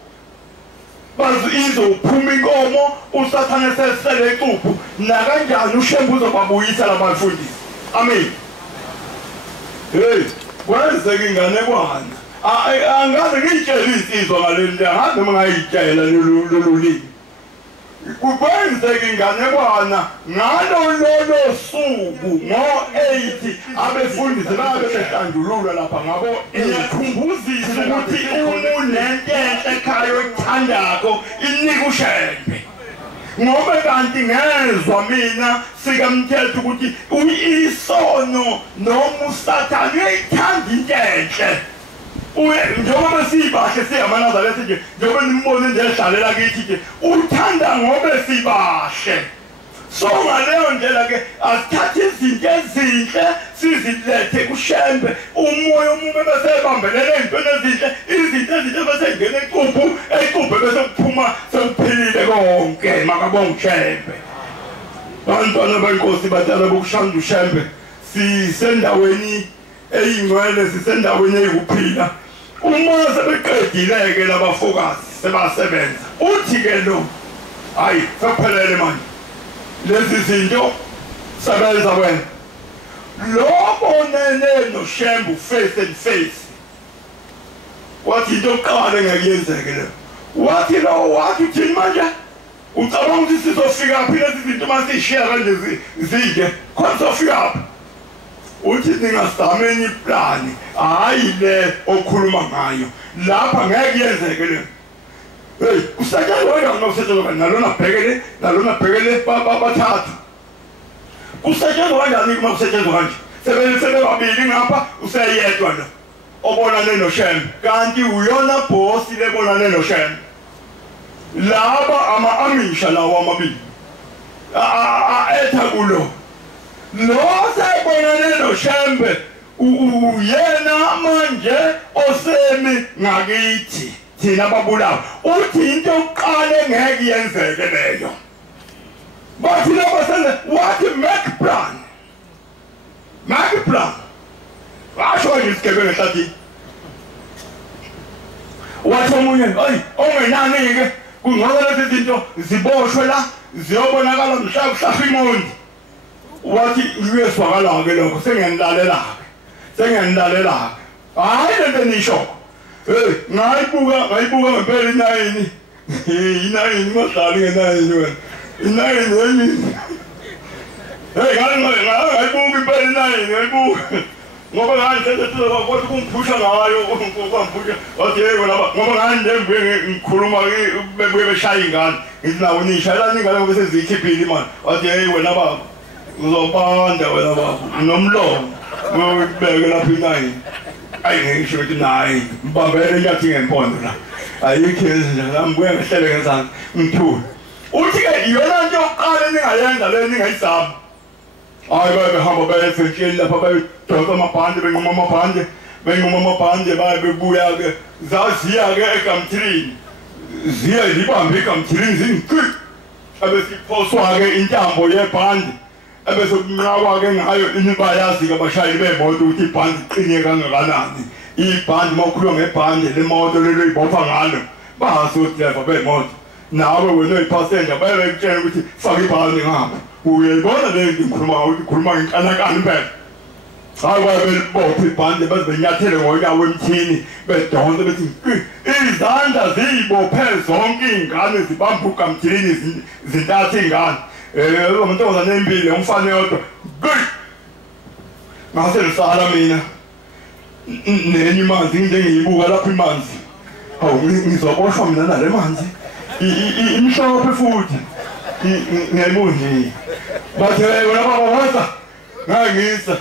bazi izophuma inkomo uSathane sesele ecuphu na kanjani uShembe uzobabuyisa labafundisi amen kwenzeka inganekwana angaze ngitshele insizwa ngaleli nto angaze mangayitshela lolu limi kwenzeka inganekwana ngalo suku ngo-8 abefundisi babe behlanjululwa lapha ngabo ngiyakhumbuzisa ukuthi unento enhle ekhaya oyithandako inika uShembe ngoba kanti ngezwa mina sikamthetho ukuthi isono noma uSathane uyayithanda into enhle njengoba sibahle singamanazareti nje njengoba nimbone nje edlalela kithi nje uthanda ngoba sibahle so ngaleyo ndlela ke asithathe izinto ezinhle sizilethe kuShembe umoya omume bese bambelele ezintweni ezinhle izinto ezinhle bese ngene ecuphu bese kuphuma sekuphilile konke makabonga uShembe bantwana benkosi batala bokushanda uShembe sisendaweni eyingcwele sisendaweni eyikuphila uma sebeqedile-ke labafokazi sebasebenza uthi ke lo hayi sekuphelele manje lezi zinto sebenza wena lo bonene noShembe face and face wathi into yokuqala engekuyenzeke le wathi uthini manje ucabanga ukuthi sizofika phi lezi zinto masishiya kanje zinde khona sizofika phi uthi ningasameni iplani hayi le okhuluma ngayo lapha ngeke yenzeke le kusetshenzwa kanjani ukusetshenzwa nalona bhekele bathathu kusetshenzwa kanjani uma kusetshenzwa kanje sebebabili ngapha useyedwa lo obonane noShembe kanti uyona bosi lebonane noShembe laba ama-amisha lawo amabili etha kulo lo sayibonane noShembe uyena manje osemi ngakithi thina babulawa uthi into yokuqala engeke yenzeke leyo bathi laba sene wathi Mac plan washo nje isigebengu ehlathini wathi omunye hayi ongenani ke kungcono lezi zinto ziboshwe la ziyobonakala mhlawumbe imondi wathi uyeswakala ke lokho sengenilalela hayi lento nisho ngayibuka ngempela inayini inayini ngohlali ngenayini wena inayini yini ngayibuka impela inayini ngayibuka ngoba nganthethe kodwa kumphusha ngayo kumphusha wathi yebo laba ngoba ngande ngikhuluma bebuye beshaya ingane ngithi nawo nishayelani ingane ngoba sezikhiphile imali wathi hey wena baba uzobanda wena baba nomlomo ngobeke lapha inayini ayi ngisho ukuthi nayi mbambele nyathi ngempondo la ayikho izinto ngibuye ngihlele ngezansi ngithule uthi ke iyona nto yokuqala ningayenza le ningayizama hayi bahamba baye efentsheni lapha bayodonsa amabhande benquma amabhande baye bebuya ke zaziya ke egamthirini ziya libambe egamthirini zinqi abesiphoswa ke intambo yebhande abesokunqawa ke ngayo bayazi ke abashayeli bemoto ukuthi ibhande iqine kangakanani ibhande mawukhuluma ngebhande lemoto lelo ibopha ngalo basodrayiva bemoto nawe wena uyipassenger bayekutshela ukuthi faka ibhande ngapha uyayibona le nto ngikhuluma ngenkanakani impela hayi bayebelibopha ibhande bezinyathele ngonyawo emthini bedonse bethi izandla ziyibophe zonke iy'ngane zibambe ugamthilini zintathe iy'ngane amantombazane empile umfana yodwa ngase lisala mina nenye imanzi njengeyibuka lapho imanzi hawu ngizoboshwa mina nale manzi imhlophe futhi ngiyayibuka nje bathi wena baba wasa ngangisa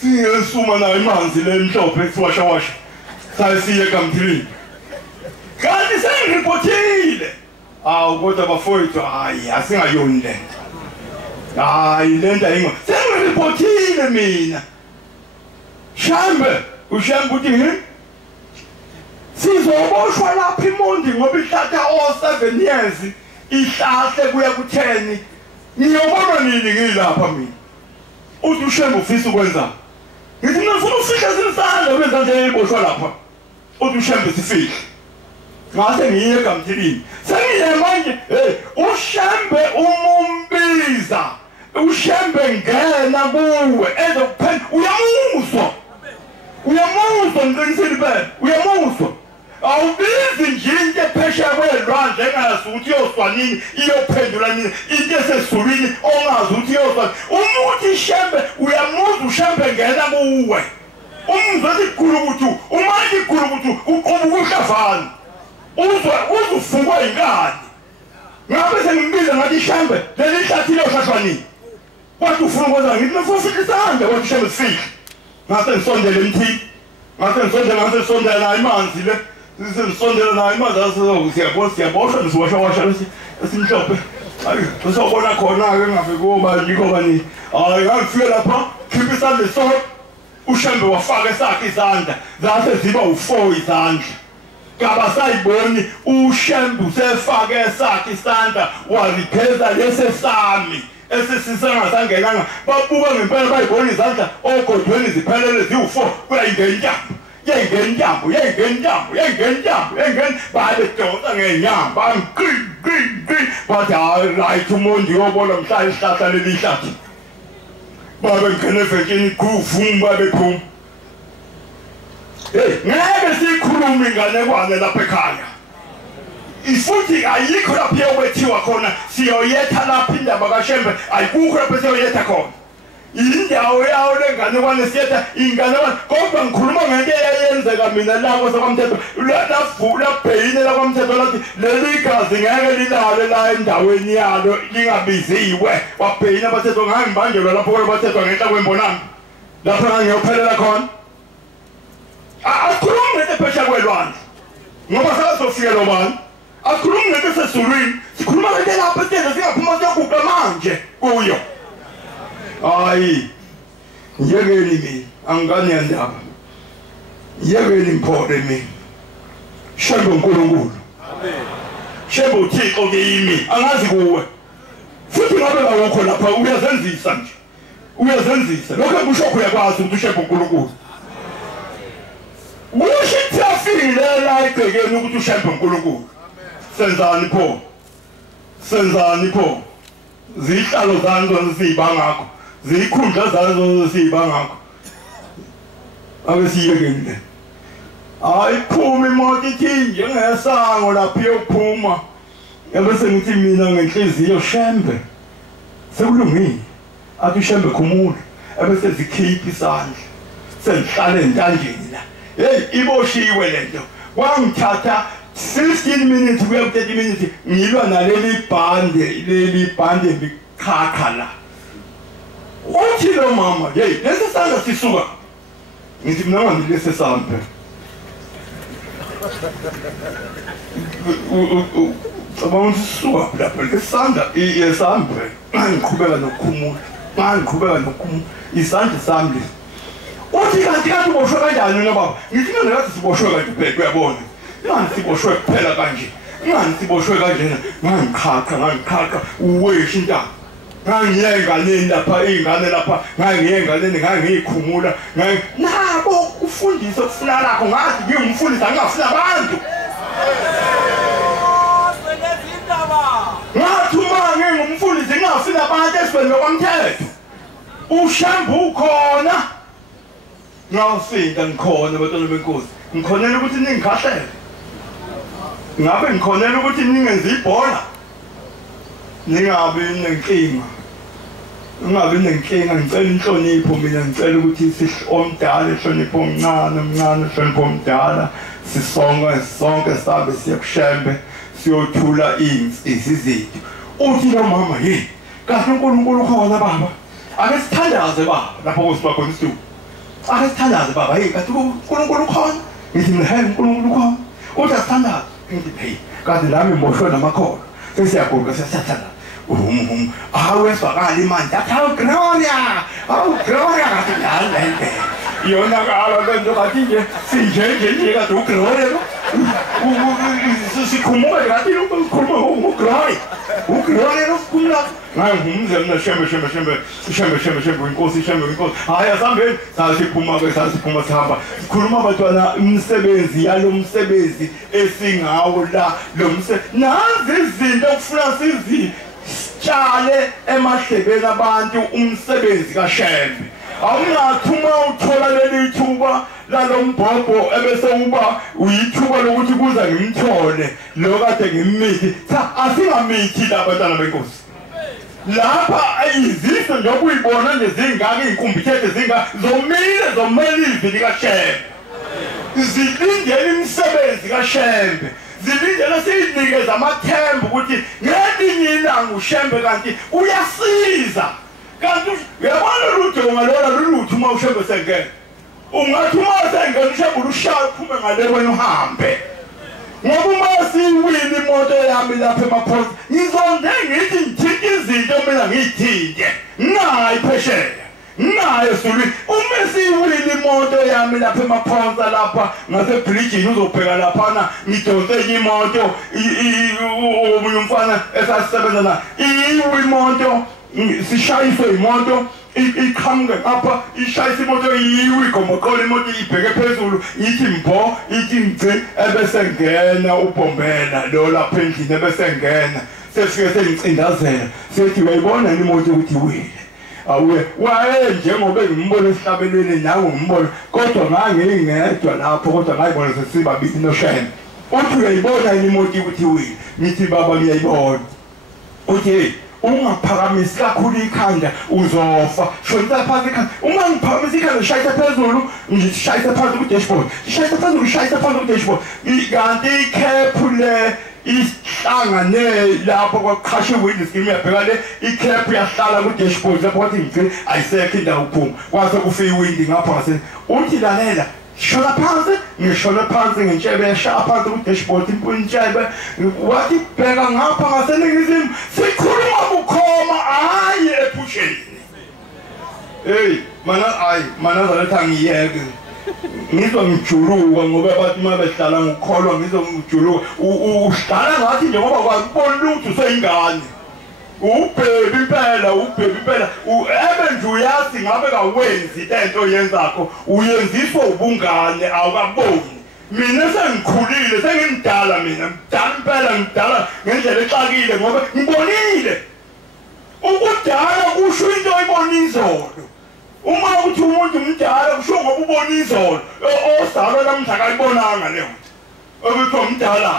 siyesuma nayo imanzi le mhlophe siwashawasha sayisiye egamthilini kanti sengiripothile awu kodwa bafowethu hayi asingayoni le nto hayi le nto ayingo sengiripothile mina ushambe uthi sizoboshwa lapha imondi ngoba ihlatha 7 years ihlahle kuya ku10 ngiyobona nini ngilapha mina uthi ushambe ufisa ukwenza ngithi mina ngifuna ufihla zinsanda wenza nje iboshwa lapha uthi ushambe sifihle ngase ngiye egamthilini sengiye manje ushambe umumbiza ushambe ngena kuwe ezokuphendula uyamuzwa ngiqinisile uyamuzwa awubizi nje into ephesheya kwelwandle engazi ukuthi iyoswa nini iyophendula nini into esezulwini ongazi ukuthi iyoswa umuthi ishembe uyamuzwa ushambe ngena kuwe umuzwa ikhulukuthi umanje ikhulukuthi uqoba ukuhlafana uzufukwa ingane ngabe sengimbiza ngathi ishambe leli hlathile oshashwa nini wathi ufuna ukwenza ngithi nofufika isandla wathi ishambe sifike ngase ngisondele emthini ngase ngisondela nayo imanzi le sisondela nayo imanzi siyaboshwa nisiwashawasha esimhlophe hayi usawubona khona-ke ngafike kuba yikho bani hayi ngangifike lapha khipha isandla so ushambe wafaka esakhe isandla zase ziba u4 izandla kabasayiboni ushembe usefake esakhe isandla walipheza lesesami esisisengasangenanga babuka ngempela bayibona izandla ogodweni ziphelele ziwu4 kuyayingentyambo babedonsa ngenyamba bathi hayi right umondi yobona mhla isihlahla leli hlathi babe ngene eventshini kuvum babephuma ngeke sikhulume inganekwane lapha ekhaya ifuthi ayikho lapho yowethiwa khona siyoyetha lapha indaba kaShembe ayikukho lapho siyoyetha khona indawo yawo lenganekwane siyetha inganekwane kodwa ngikhuluma ngento eyayenzeka mina lapho sakwamthetho labheyine lakwamthetho lathi leli gazi ngeke lilale la endaweni yalo lingabiziwe wabheyina abathetho ngangibanjelwa lapho kwabathethwa ngenhla kwembonami lapho ngangiyophelela khona akukhulumi ngento ephesheya kwelwandle ngoba sakazofika lo bani akukhulumi ngento esezulwini sikhuluma ngento lapho ethenze singaphuma siyoguqa manje kuyo hayi ngiyekeni mina angikaniyandaba ngiyekeni mphole mina Shembe uNkulunkulu Shembe uThixo kimi angazi kuwe futhi ngabe awukho lapha uyazenzisa nje uyazenzisa lokho ebushokho uyakwazi ukuthi ushebhe uNkulunkulu kusho ithafile la igcekeni ukuthi ushebhe uNkulunkulu senzani pho zihlalo zani zona siba ngakho zikhundla zani zona siba ngakho ake siyekeni ayiphuma imoto ithi njengesango lapha iyophuma bese ngithi mina ngenhliziyo shembe sekulungile athi shembe khumula bese zikhipha isandla sengihlale entanjeni la hey iboshiwe lento kwangithatha 15 minutes kuya ku 30 minutes ngilwa naleli bande ngikhakha la uthi lo mama hey lesi sandla sisuka ngithi mina ngilese sample abawusisuka lapha lesandla iyesambe ngiqhubeka nokukhumula isandla sami uthi kanti uboshwe kanjani wena baba ngithi mina ngathi siboshwe kanti phela uyabona ngani siboshwe kuphela kanje ngani siboshwe kanjena ngangikhakha uwesha intaba ngangiyengaleni lapha ingane lapha ngangiyengaleni ngangiyikhumula nabo ufundise ukufuna lakho ngathi ngingumfundisi angafuna abantu ngathi uma ngingumfundisi ngingafuna abantu esibeni lokwamthetho ushambu khona ngawusinda ngikhona bantwana benkosi ngikhonela ukuthi ningikhahlele ngabe ngikhonela ukuthi ningenze ibhola ningabi nenkinga ngicela inhlonipho mina ngicela ukuthi omdala inhlonipho omncane inhlonipho omdala sonke sabe siyakushembe siyothula izizitho uthi lo mama hey kahle uNkulunkulu khona baba ake sithandaze baba lapho kusibakho isitu ake sithandaze baba hey kahle uNkulunkulu khona ngithi hey uNkulunkulu khona uthi asithandaze ngithi hey kahle nami mboshwe namakhono sesiyaguqa sesiyathandaza aweswakala imandi athi Gloria kathi nalente yona kala lento kathi nje sinjenje kathi uGloria sikhumula kathi ukhuluma uGloria nokukhumula ngangumze mina shembe inkosi hayi asambeni sasiphuma sihamba sikhuluma abantwana umsebenzi yalo msebenzi esingawo la lo msebenzi nazi izinto okufuna sizitshale emahlebeni abantu umsebenzi kaShembe awungathuma uthola leli thuba lalombhobho ebese uba uyithuba lokuthi kuza ngimthole lo kade ngimithi asingamithi labantwana benkosi lapha izifo nje ukuyibona nje zingaka izinkumbithethe zomele izwi likaShembe zilindele imisebenzi kaShembe zilindele siyinikeza amathemba ukuthi ngelinye ilanga uShembe kanti uyasiza kanti uyabona ludonga lona lulutho uma uShembe sengena ungathi uma sengena uShembe ushaya uphume ngale wena uhambe ngoba uma siwile imoto yami lapha emaphonsi ngizonde ngithi ngithinta izinto mina ngiyithinte ngayi phesheya ngayo sulu uma siwile imoto yami lapha emaphonsi lapha ngasebridge uzobheka lapha ngidonse imoto omunye umfana esasisebenza la imoto sishayiswe imoto iqhamuke apha ishayisa imoto yiwi gomoqola imoto ibheke phezulu ithi mbo ithi ngci ebese ngena ubhombela lo lapha endlini ebese ngena sefike sengicindazela sethi uyayibona imoto ukuthi wile awuye waye njengoba ngimbona esihlabeleni nawe ngimbona kodwa ngangingedwa lapho kodwa ngayibona sesibabili noShembe uthi uyayibona imoto ukuthi wile ngithi baba ngiyayibona uthi ungaphakamisi kakhulu ikhanda uzofa shonisa phansi ikhanda uma ngiphakamisa ikhanda shayisa phezulu ngishayisa phansi ku-dashboard shayisa phansi ku-dashboard kanti ikhephu le ihlangane lapho kwaqhasha iwindi skim uyabheka le ikhephu yahlala ku-dashboard lapho kwathi ngigcine ayisekho indawo uphuma kwase kufika iwindi ngapho ngase uthi lalela shona phansi ngishona phansi ngentshebe yashaya phansi ku-dashboard intshebe wathi bheka ngapha ngaseningizimu sikhuluma bukhoma hhayi ephusheni hey mana zaletha ngiyeke ngizwa ngijuluka ngoba abantu uma behlala ngikholwa ngizwa ngijuluka uhlala ngathi njengoba kwakubona lutho useyingane ubhebi impela ebe nje uyazi ngabe kawenzi lento yenzakho uyenziswa ubungane awukaboni mina sengikhulile sengimdala mina mdala ngendlela exakile ngoba ngibonile ukudala kusho into oyibona izolo uma uthi umuntu mdala kusho ngoba ubona izolo ozalwa namhla akayibonanga leyo okuthiwa mdala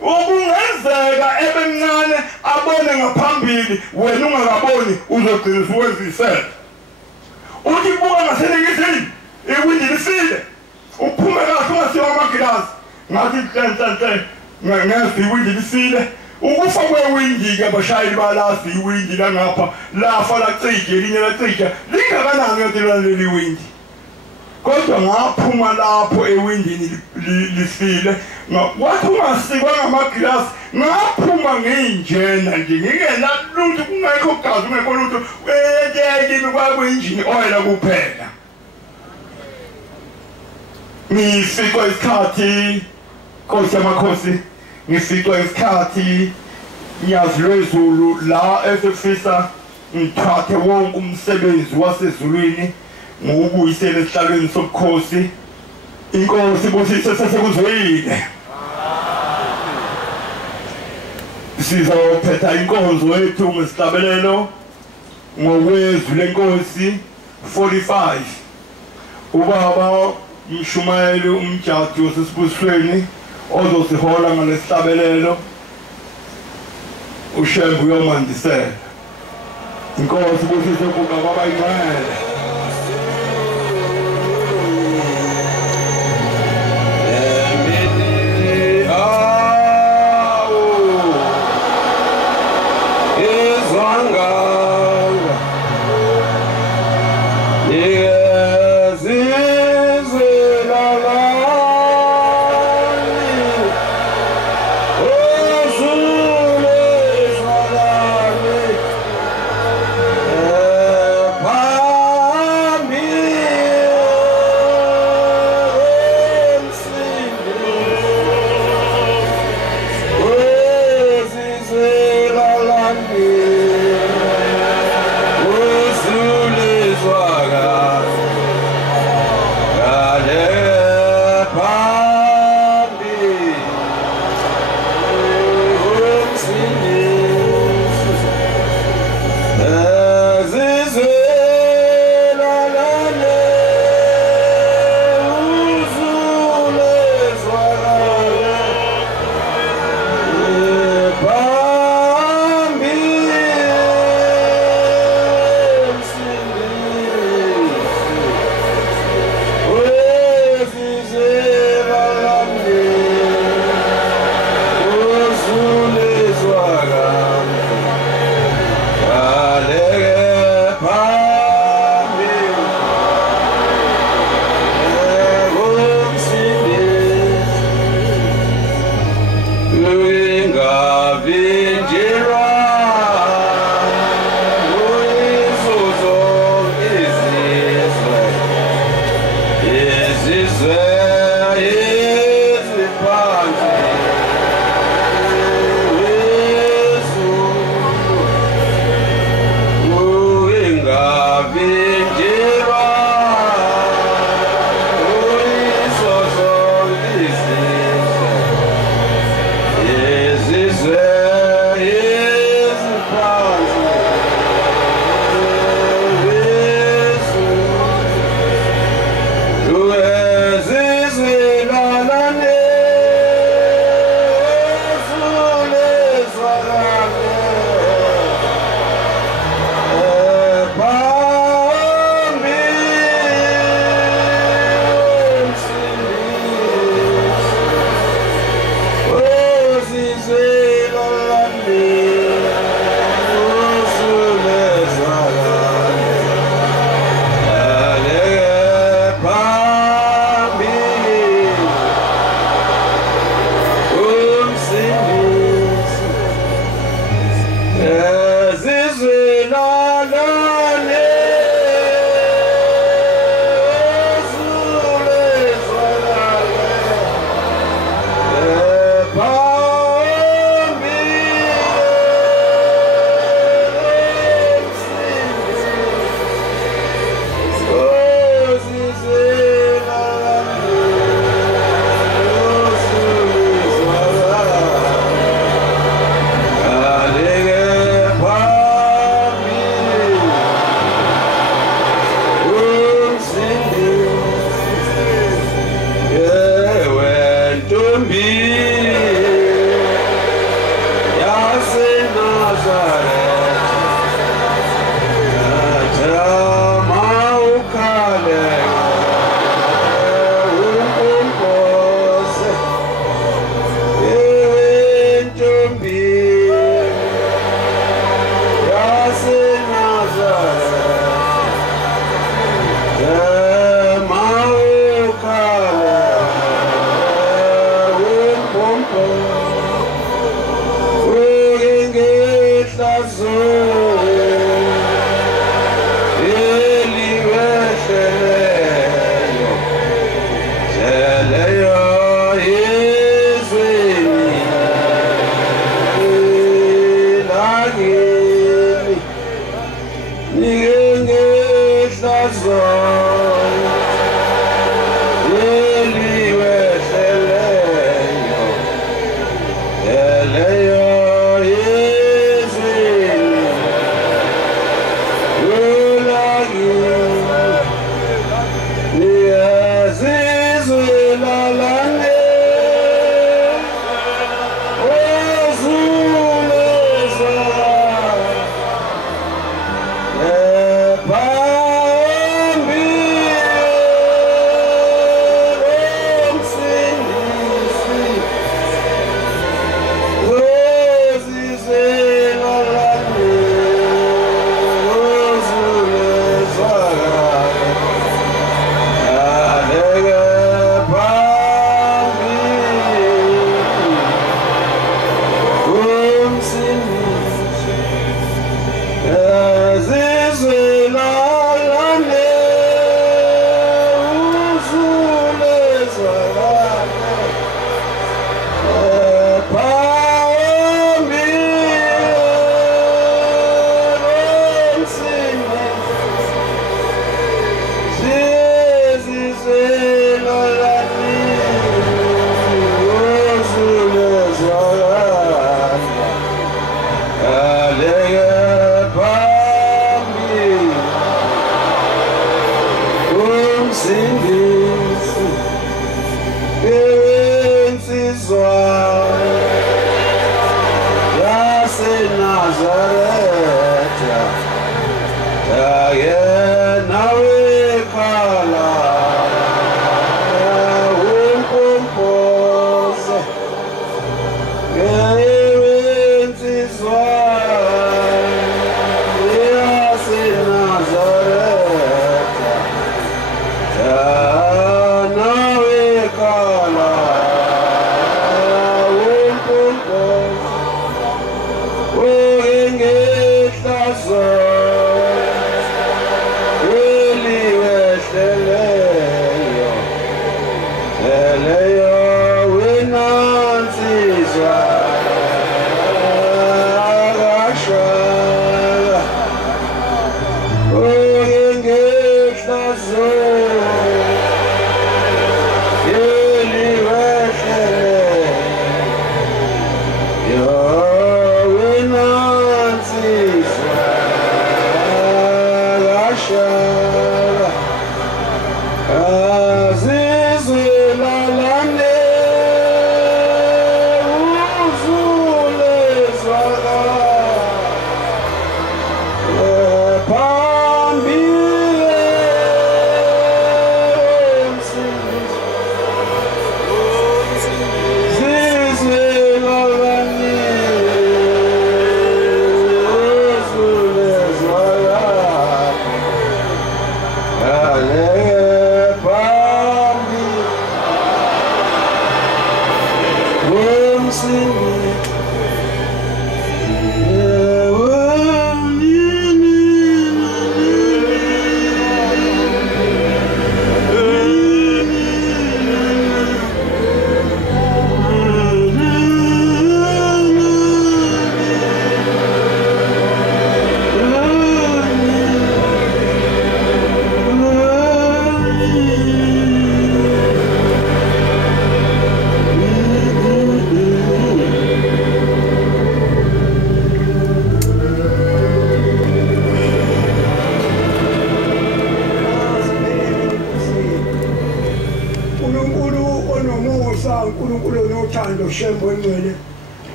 okungenzeka ebemncane abone ngaphambili wena ungakaboni uzogcina usuwenzisela uthi buka ngasenikisini iwindi lisile uphume kahle ungasiwa amagilasi ngathi nhle ngezi iwindi lisile ukufa kwewindi-ke abashayeli balasi iwindi langapha lafa lacije elinye lacija lingakanani yotilwaneli windi kodwa ngaphuma lapho ewindini lisile wathi ungasikwa ngamagilasi ngaphuma ngiyinjena nje ngingena lutho kungekho gazi kungekho lutho eyekini kwakuyinjini oyela kuphela ngifikwa isikhathi Nkosi yamakhosi ngifikwa isikhathi ngiyazilwezulu la esefisa ngithathe wonke umsebenzi wasezulwini ngubuyisele esihlalweni sobukhosi inkosi busise sesekuzwile sizophetha inkonzo yethu ngesihlabelelo ngokwezwi lenkosi 45 ubaba Mshumayeli umjati wasesibusweni ozosihola ngalesihlabelelo uShembu yomandisela inkosi busise kuba kwabayingcwele Who has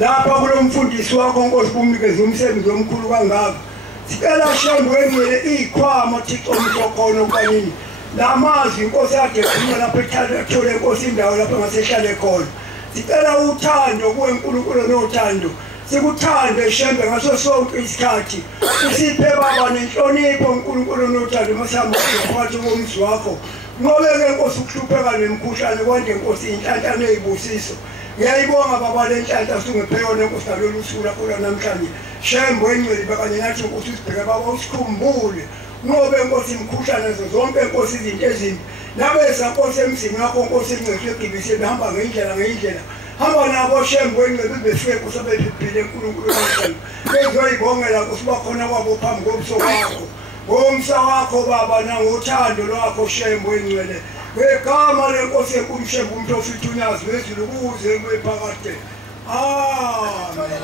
lapha kulomfundisi wakho Nkosi kumnikeza umsebenzi omkhulu kangaka sicela Shembe wengcwele ikhwama Thixo umsokhona ukwanini lamazwi Inkosi yakhe khona lapha ethole Nkosi indawo lapha ngasehlale khona sicela uthando kuwe uNkulunkulu nothando sikuthande Shembe ngaso sonke isikhathi usiphe baba nenhlonipho uNkulunkulu nothando masihamba phakathi komzi wakho ngobe ke Nkosi ukuhlupheka nemkhuhlane kwande Nkosi inhlanhlane ezibusiso Ngiyayibonga baba le nhlahla singephelona Nkosi nalolu suku lapho namhlanje. Shembo engcwele bakanye nathi Nkosi sibheke baba usikhumbule. Ngobe Nkosi imkhuhlane zonke Nkosi izinto ezimbi. Nabeza Nkosi emzini wakho Nkosi ingcwele egibise behamba ngendlela. Hamba nabo Shembo engcwele befike kusebephiphile uNkulunkulu wethu. Bezoyibongela Nkosi bakhona kwabo phambi komso wakho. Ngomsa wakho baba nangothando lwakho Shembo engcwele. Ngegama lenkosi enkulu Shembo umprofeti uNyazi wezulu kuze kwephakade. Amen.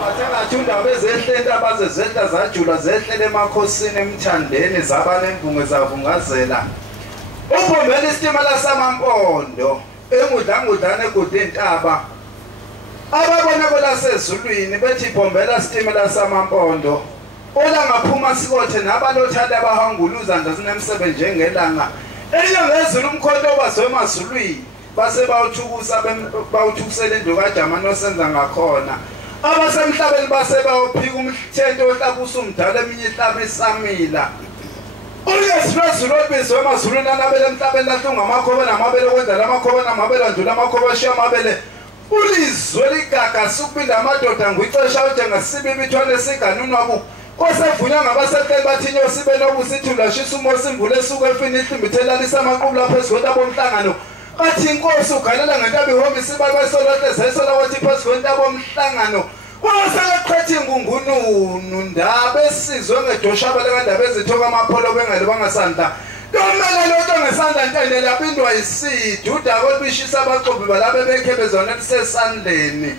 Mathengathi undaba ezehlele abaze zehla zajula zehlele emakhosini emthandeni zabanengungu zavungazela. Uphombela isitimela samaMpondo engudlangudlane kudintaba. Ababona kolasezulwini bethi phombela isitimela samaMpondo. Ola ngaphuma sikothe nabalothanda abahanguluza nje sinemsebenzi njengelanga. Eyangezulu umkhonto obazwe emazulwini base bawuthukisela indlu kaJamani osenza ngakhona. Abasemhlabeni base bayophika umthento ohlabusa umdala eminye ihlaba isamila. Uyesizulu obizwe emazulwini anabele emhlabeni lahlunga amakhoba namabele kwenza lamakhoba namabele ndula amakhoba ashiya amabele. Ulizwe ligaga sukubinda amadoda ngixesha udinga sibe imithwalo esiganuni wabo. Kosevunya ngabasehleli bathi nyosibe nokusithula shisa umosi imvule esuka efini ihlimbithelisa amaqhubu lapha ezigweta bomhlangano. Athi inkosi ugalela ngentaba ihomisi bayisolothe zesola wathi phezu kwentaba bomhlangano. Wasaqhetha ingungununu ndaba esizwe ngedoshabale kandaba ezithoka amapholo bengale bangasandla. Domela lotho ngesandla ntende lapindwa isidi udako olubishisa abaqobi balabe bekhebezona elisesandleni.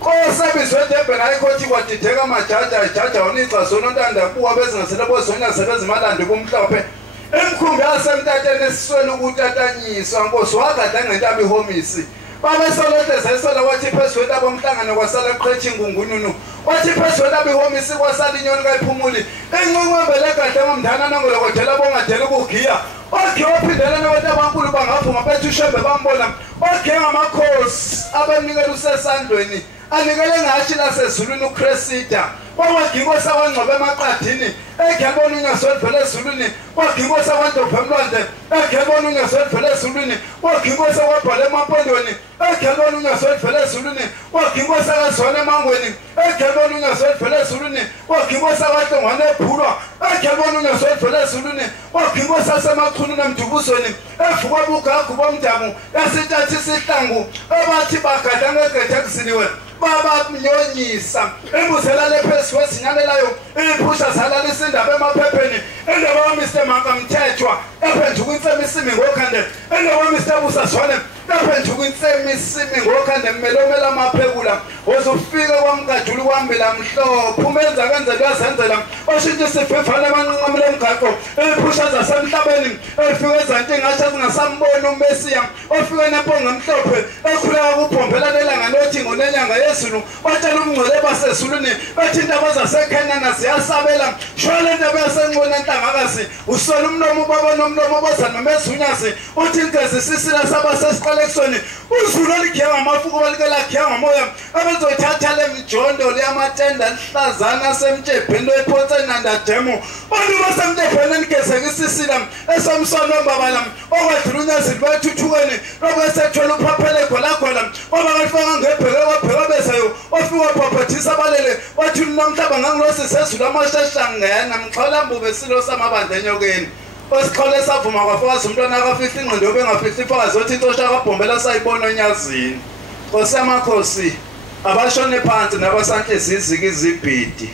Kosebizwe Durban ayikhothi kwadideka amajaja uNixa zonontanda kuwa bezingasele bozonya sebeza imalandi kumhlophe. Emkhumbi yasemtateni esiswele ukutatanyiswa Nkosi wagadla ngentaba ihomisi. Babesolothe zesola wathi phezu kwentaba omhlangano kwasala qhetha ingungununu. Wathi phezu kwentaba ihomisi kwasala inyoni kayiphumuli. Enqunqwembele kahle ngomndana nangolokothela bongadela ukugiya. Okhe waphindela nabantaba bankulu bangavuma bethu uShembe bambona. Okhe ngamakhosi abanikela usesandlweni. Anikele ngathi lasezulwini uCresida. Wawagingosa wangcobe emaqadini. Ekhebona unyasolvele ezulwini. Wagingosa kwandophe emlwande. Ekhebona unyasolvele ezulwini. Wagingosa kwabhala emampondweni. Ekhebona unyasolvele ezulwini. Wagingosa kazona emangweni. Ekhebona unyasolvele ezulwini. Wagingosa kwahlongwane ephulwa. Ekhebona unyasolvele ezulwini. Wagingosa semachununi emdubuzweni. Evuka bugagu bomdamu. Yasithatha isihlangu. Abathi bagadla ngegqethe ekuziliwe. Baba mnyonyisa embuzela lephesi wezinyalelayo iphusha zalalisa indaba emaphepheni endaba kaMr Manga Mthethwa ephenduka insemi isimi ngokhande endaba kaMr Busa Zwane ephenduka insemi isimi ngokhande mmelomela amaphekula wozufika kwamgadulu kwambila mhlophe umenza kenzela uyazenzela oshintshe isifefana emanqinqamela emgaqo iphusha zasemhlabeni efike ezanti ngathi zingasambona uMesiya ofike nempongo emhlophe ekhuleka kuphombela nelanga lothi ngonenyanga yezulu batshela umngcwele basezulwini bathi indaba zaseKhanana ziyasabela shwele indaba yasenqona enhlangakazi usola umlomo baba nomlomo bazana nomezunyazi uthi ingezi sisila sabasesiqalekisweni uzulu olikhiya ngamafuko balikela khiya ngomoya abezothatha lemjondo leyamatenda lihlazana asemtshebheni ephotseni nandademo oluba semtshebheni enigezeka isisila esomsono mbabala okwadlula unyazili bethuthukeni lokwesethwela uphaphele golagola obakalifaka ngebheke wabheka bezayo ofika waphapathisa abalele wathi nomhlaba ngangilosi sezulu amashasha ngena mxholambu besilo samabandla enyokeni osikole savuma kwafakazi umntwana akafihla ingqondo obengafihla ifakazi othi intosha akabhombela sayibona onyazini Nkosi yamakhosi abashone phansi nabasanhlezi izikizi ibhidi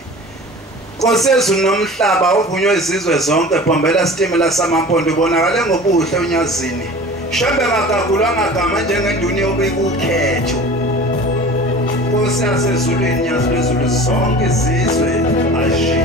Nkosi yezulu nomhlaba ovunywe izizwe zonke phombela isitimela samaMpondo ibonakale ngobuhle unyazini Shembe ngagagulwa ngagama njengenduni yobika ukhetho Nkosi yasezulwini yazi lwezulu zonke izizwe ashi